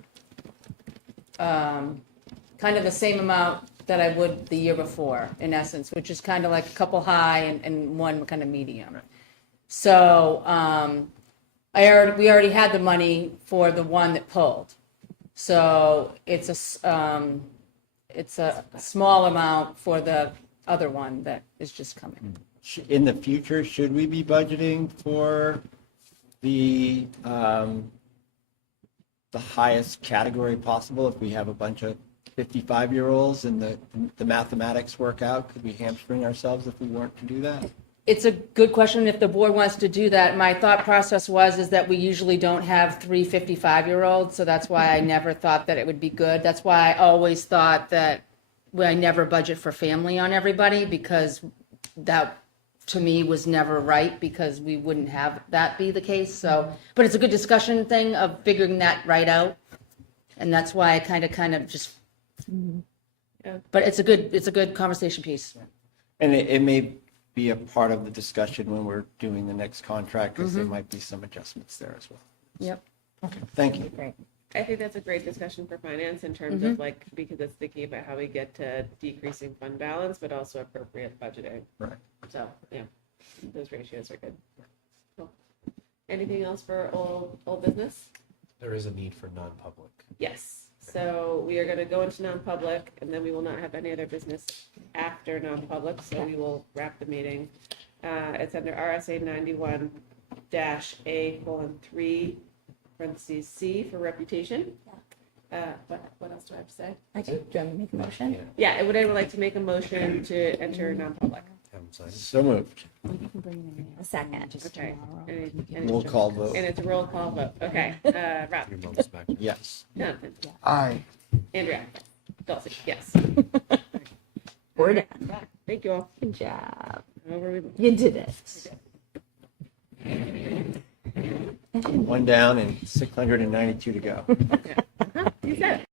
kind of the same amount that I would the year before, in essence, which is kind of like a couple high and one kind of medium. So we already had the money for the one that pulled. So it's a small amount for the other one that is just coming. In the future, should we be budgeting for the highest category possible? If we have a bunch of 55-year-olds and the mathematics work out, could we hamstring ourselves if we weren't to do that? It's a good question if the board wants to do that. My thought process is that we usually don't have 3 55-year-olds, so that's why I never thought that it would be good. That's why I always thought that I never budget for family on everybody, because that to me was never right, because we wouldn't have that be the case. So, but it's a good discussion thing of figuring that right out, and that's why I kind of just. Yeah. But it's a good conversation piece. And it may be a part of the discussion when we're doing the next contract, because there might be some adjustments there as well. Yep. Okay, thank you. Great. I think that's a great discussion for finance in terms of because it's thinking about how we get to decreasing fund balance, but also appropriate budgeting. Right. So, yeah, those ratios are good. Cool. Anything else for old business? There is a need for non-public. Yes. So we are going to go into non-public, and then we will not have any other business after non-public, so we will wrap the meeting. It's under RSA 91-A:3, parentheses C for reputation. What else do I have to say? I do. Do you want me to make a motion? Yeah, would anyone like to make a motion to enter non-public? Haven't signed it. So moved. A second. Okay. Any Roll call vote. And it's a roll call vote. Okay. Rob. Your mom's back. Yes. Jonathan. aye. Andrea. Dulcie. Yes. We're done. Thank you all. Good job. Over we You did it. One down and 692 to go. You said it.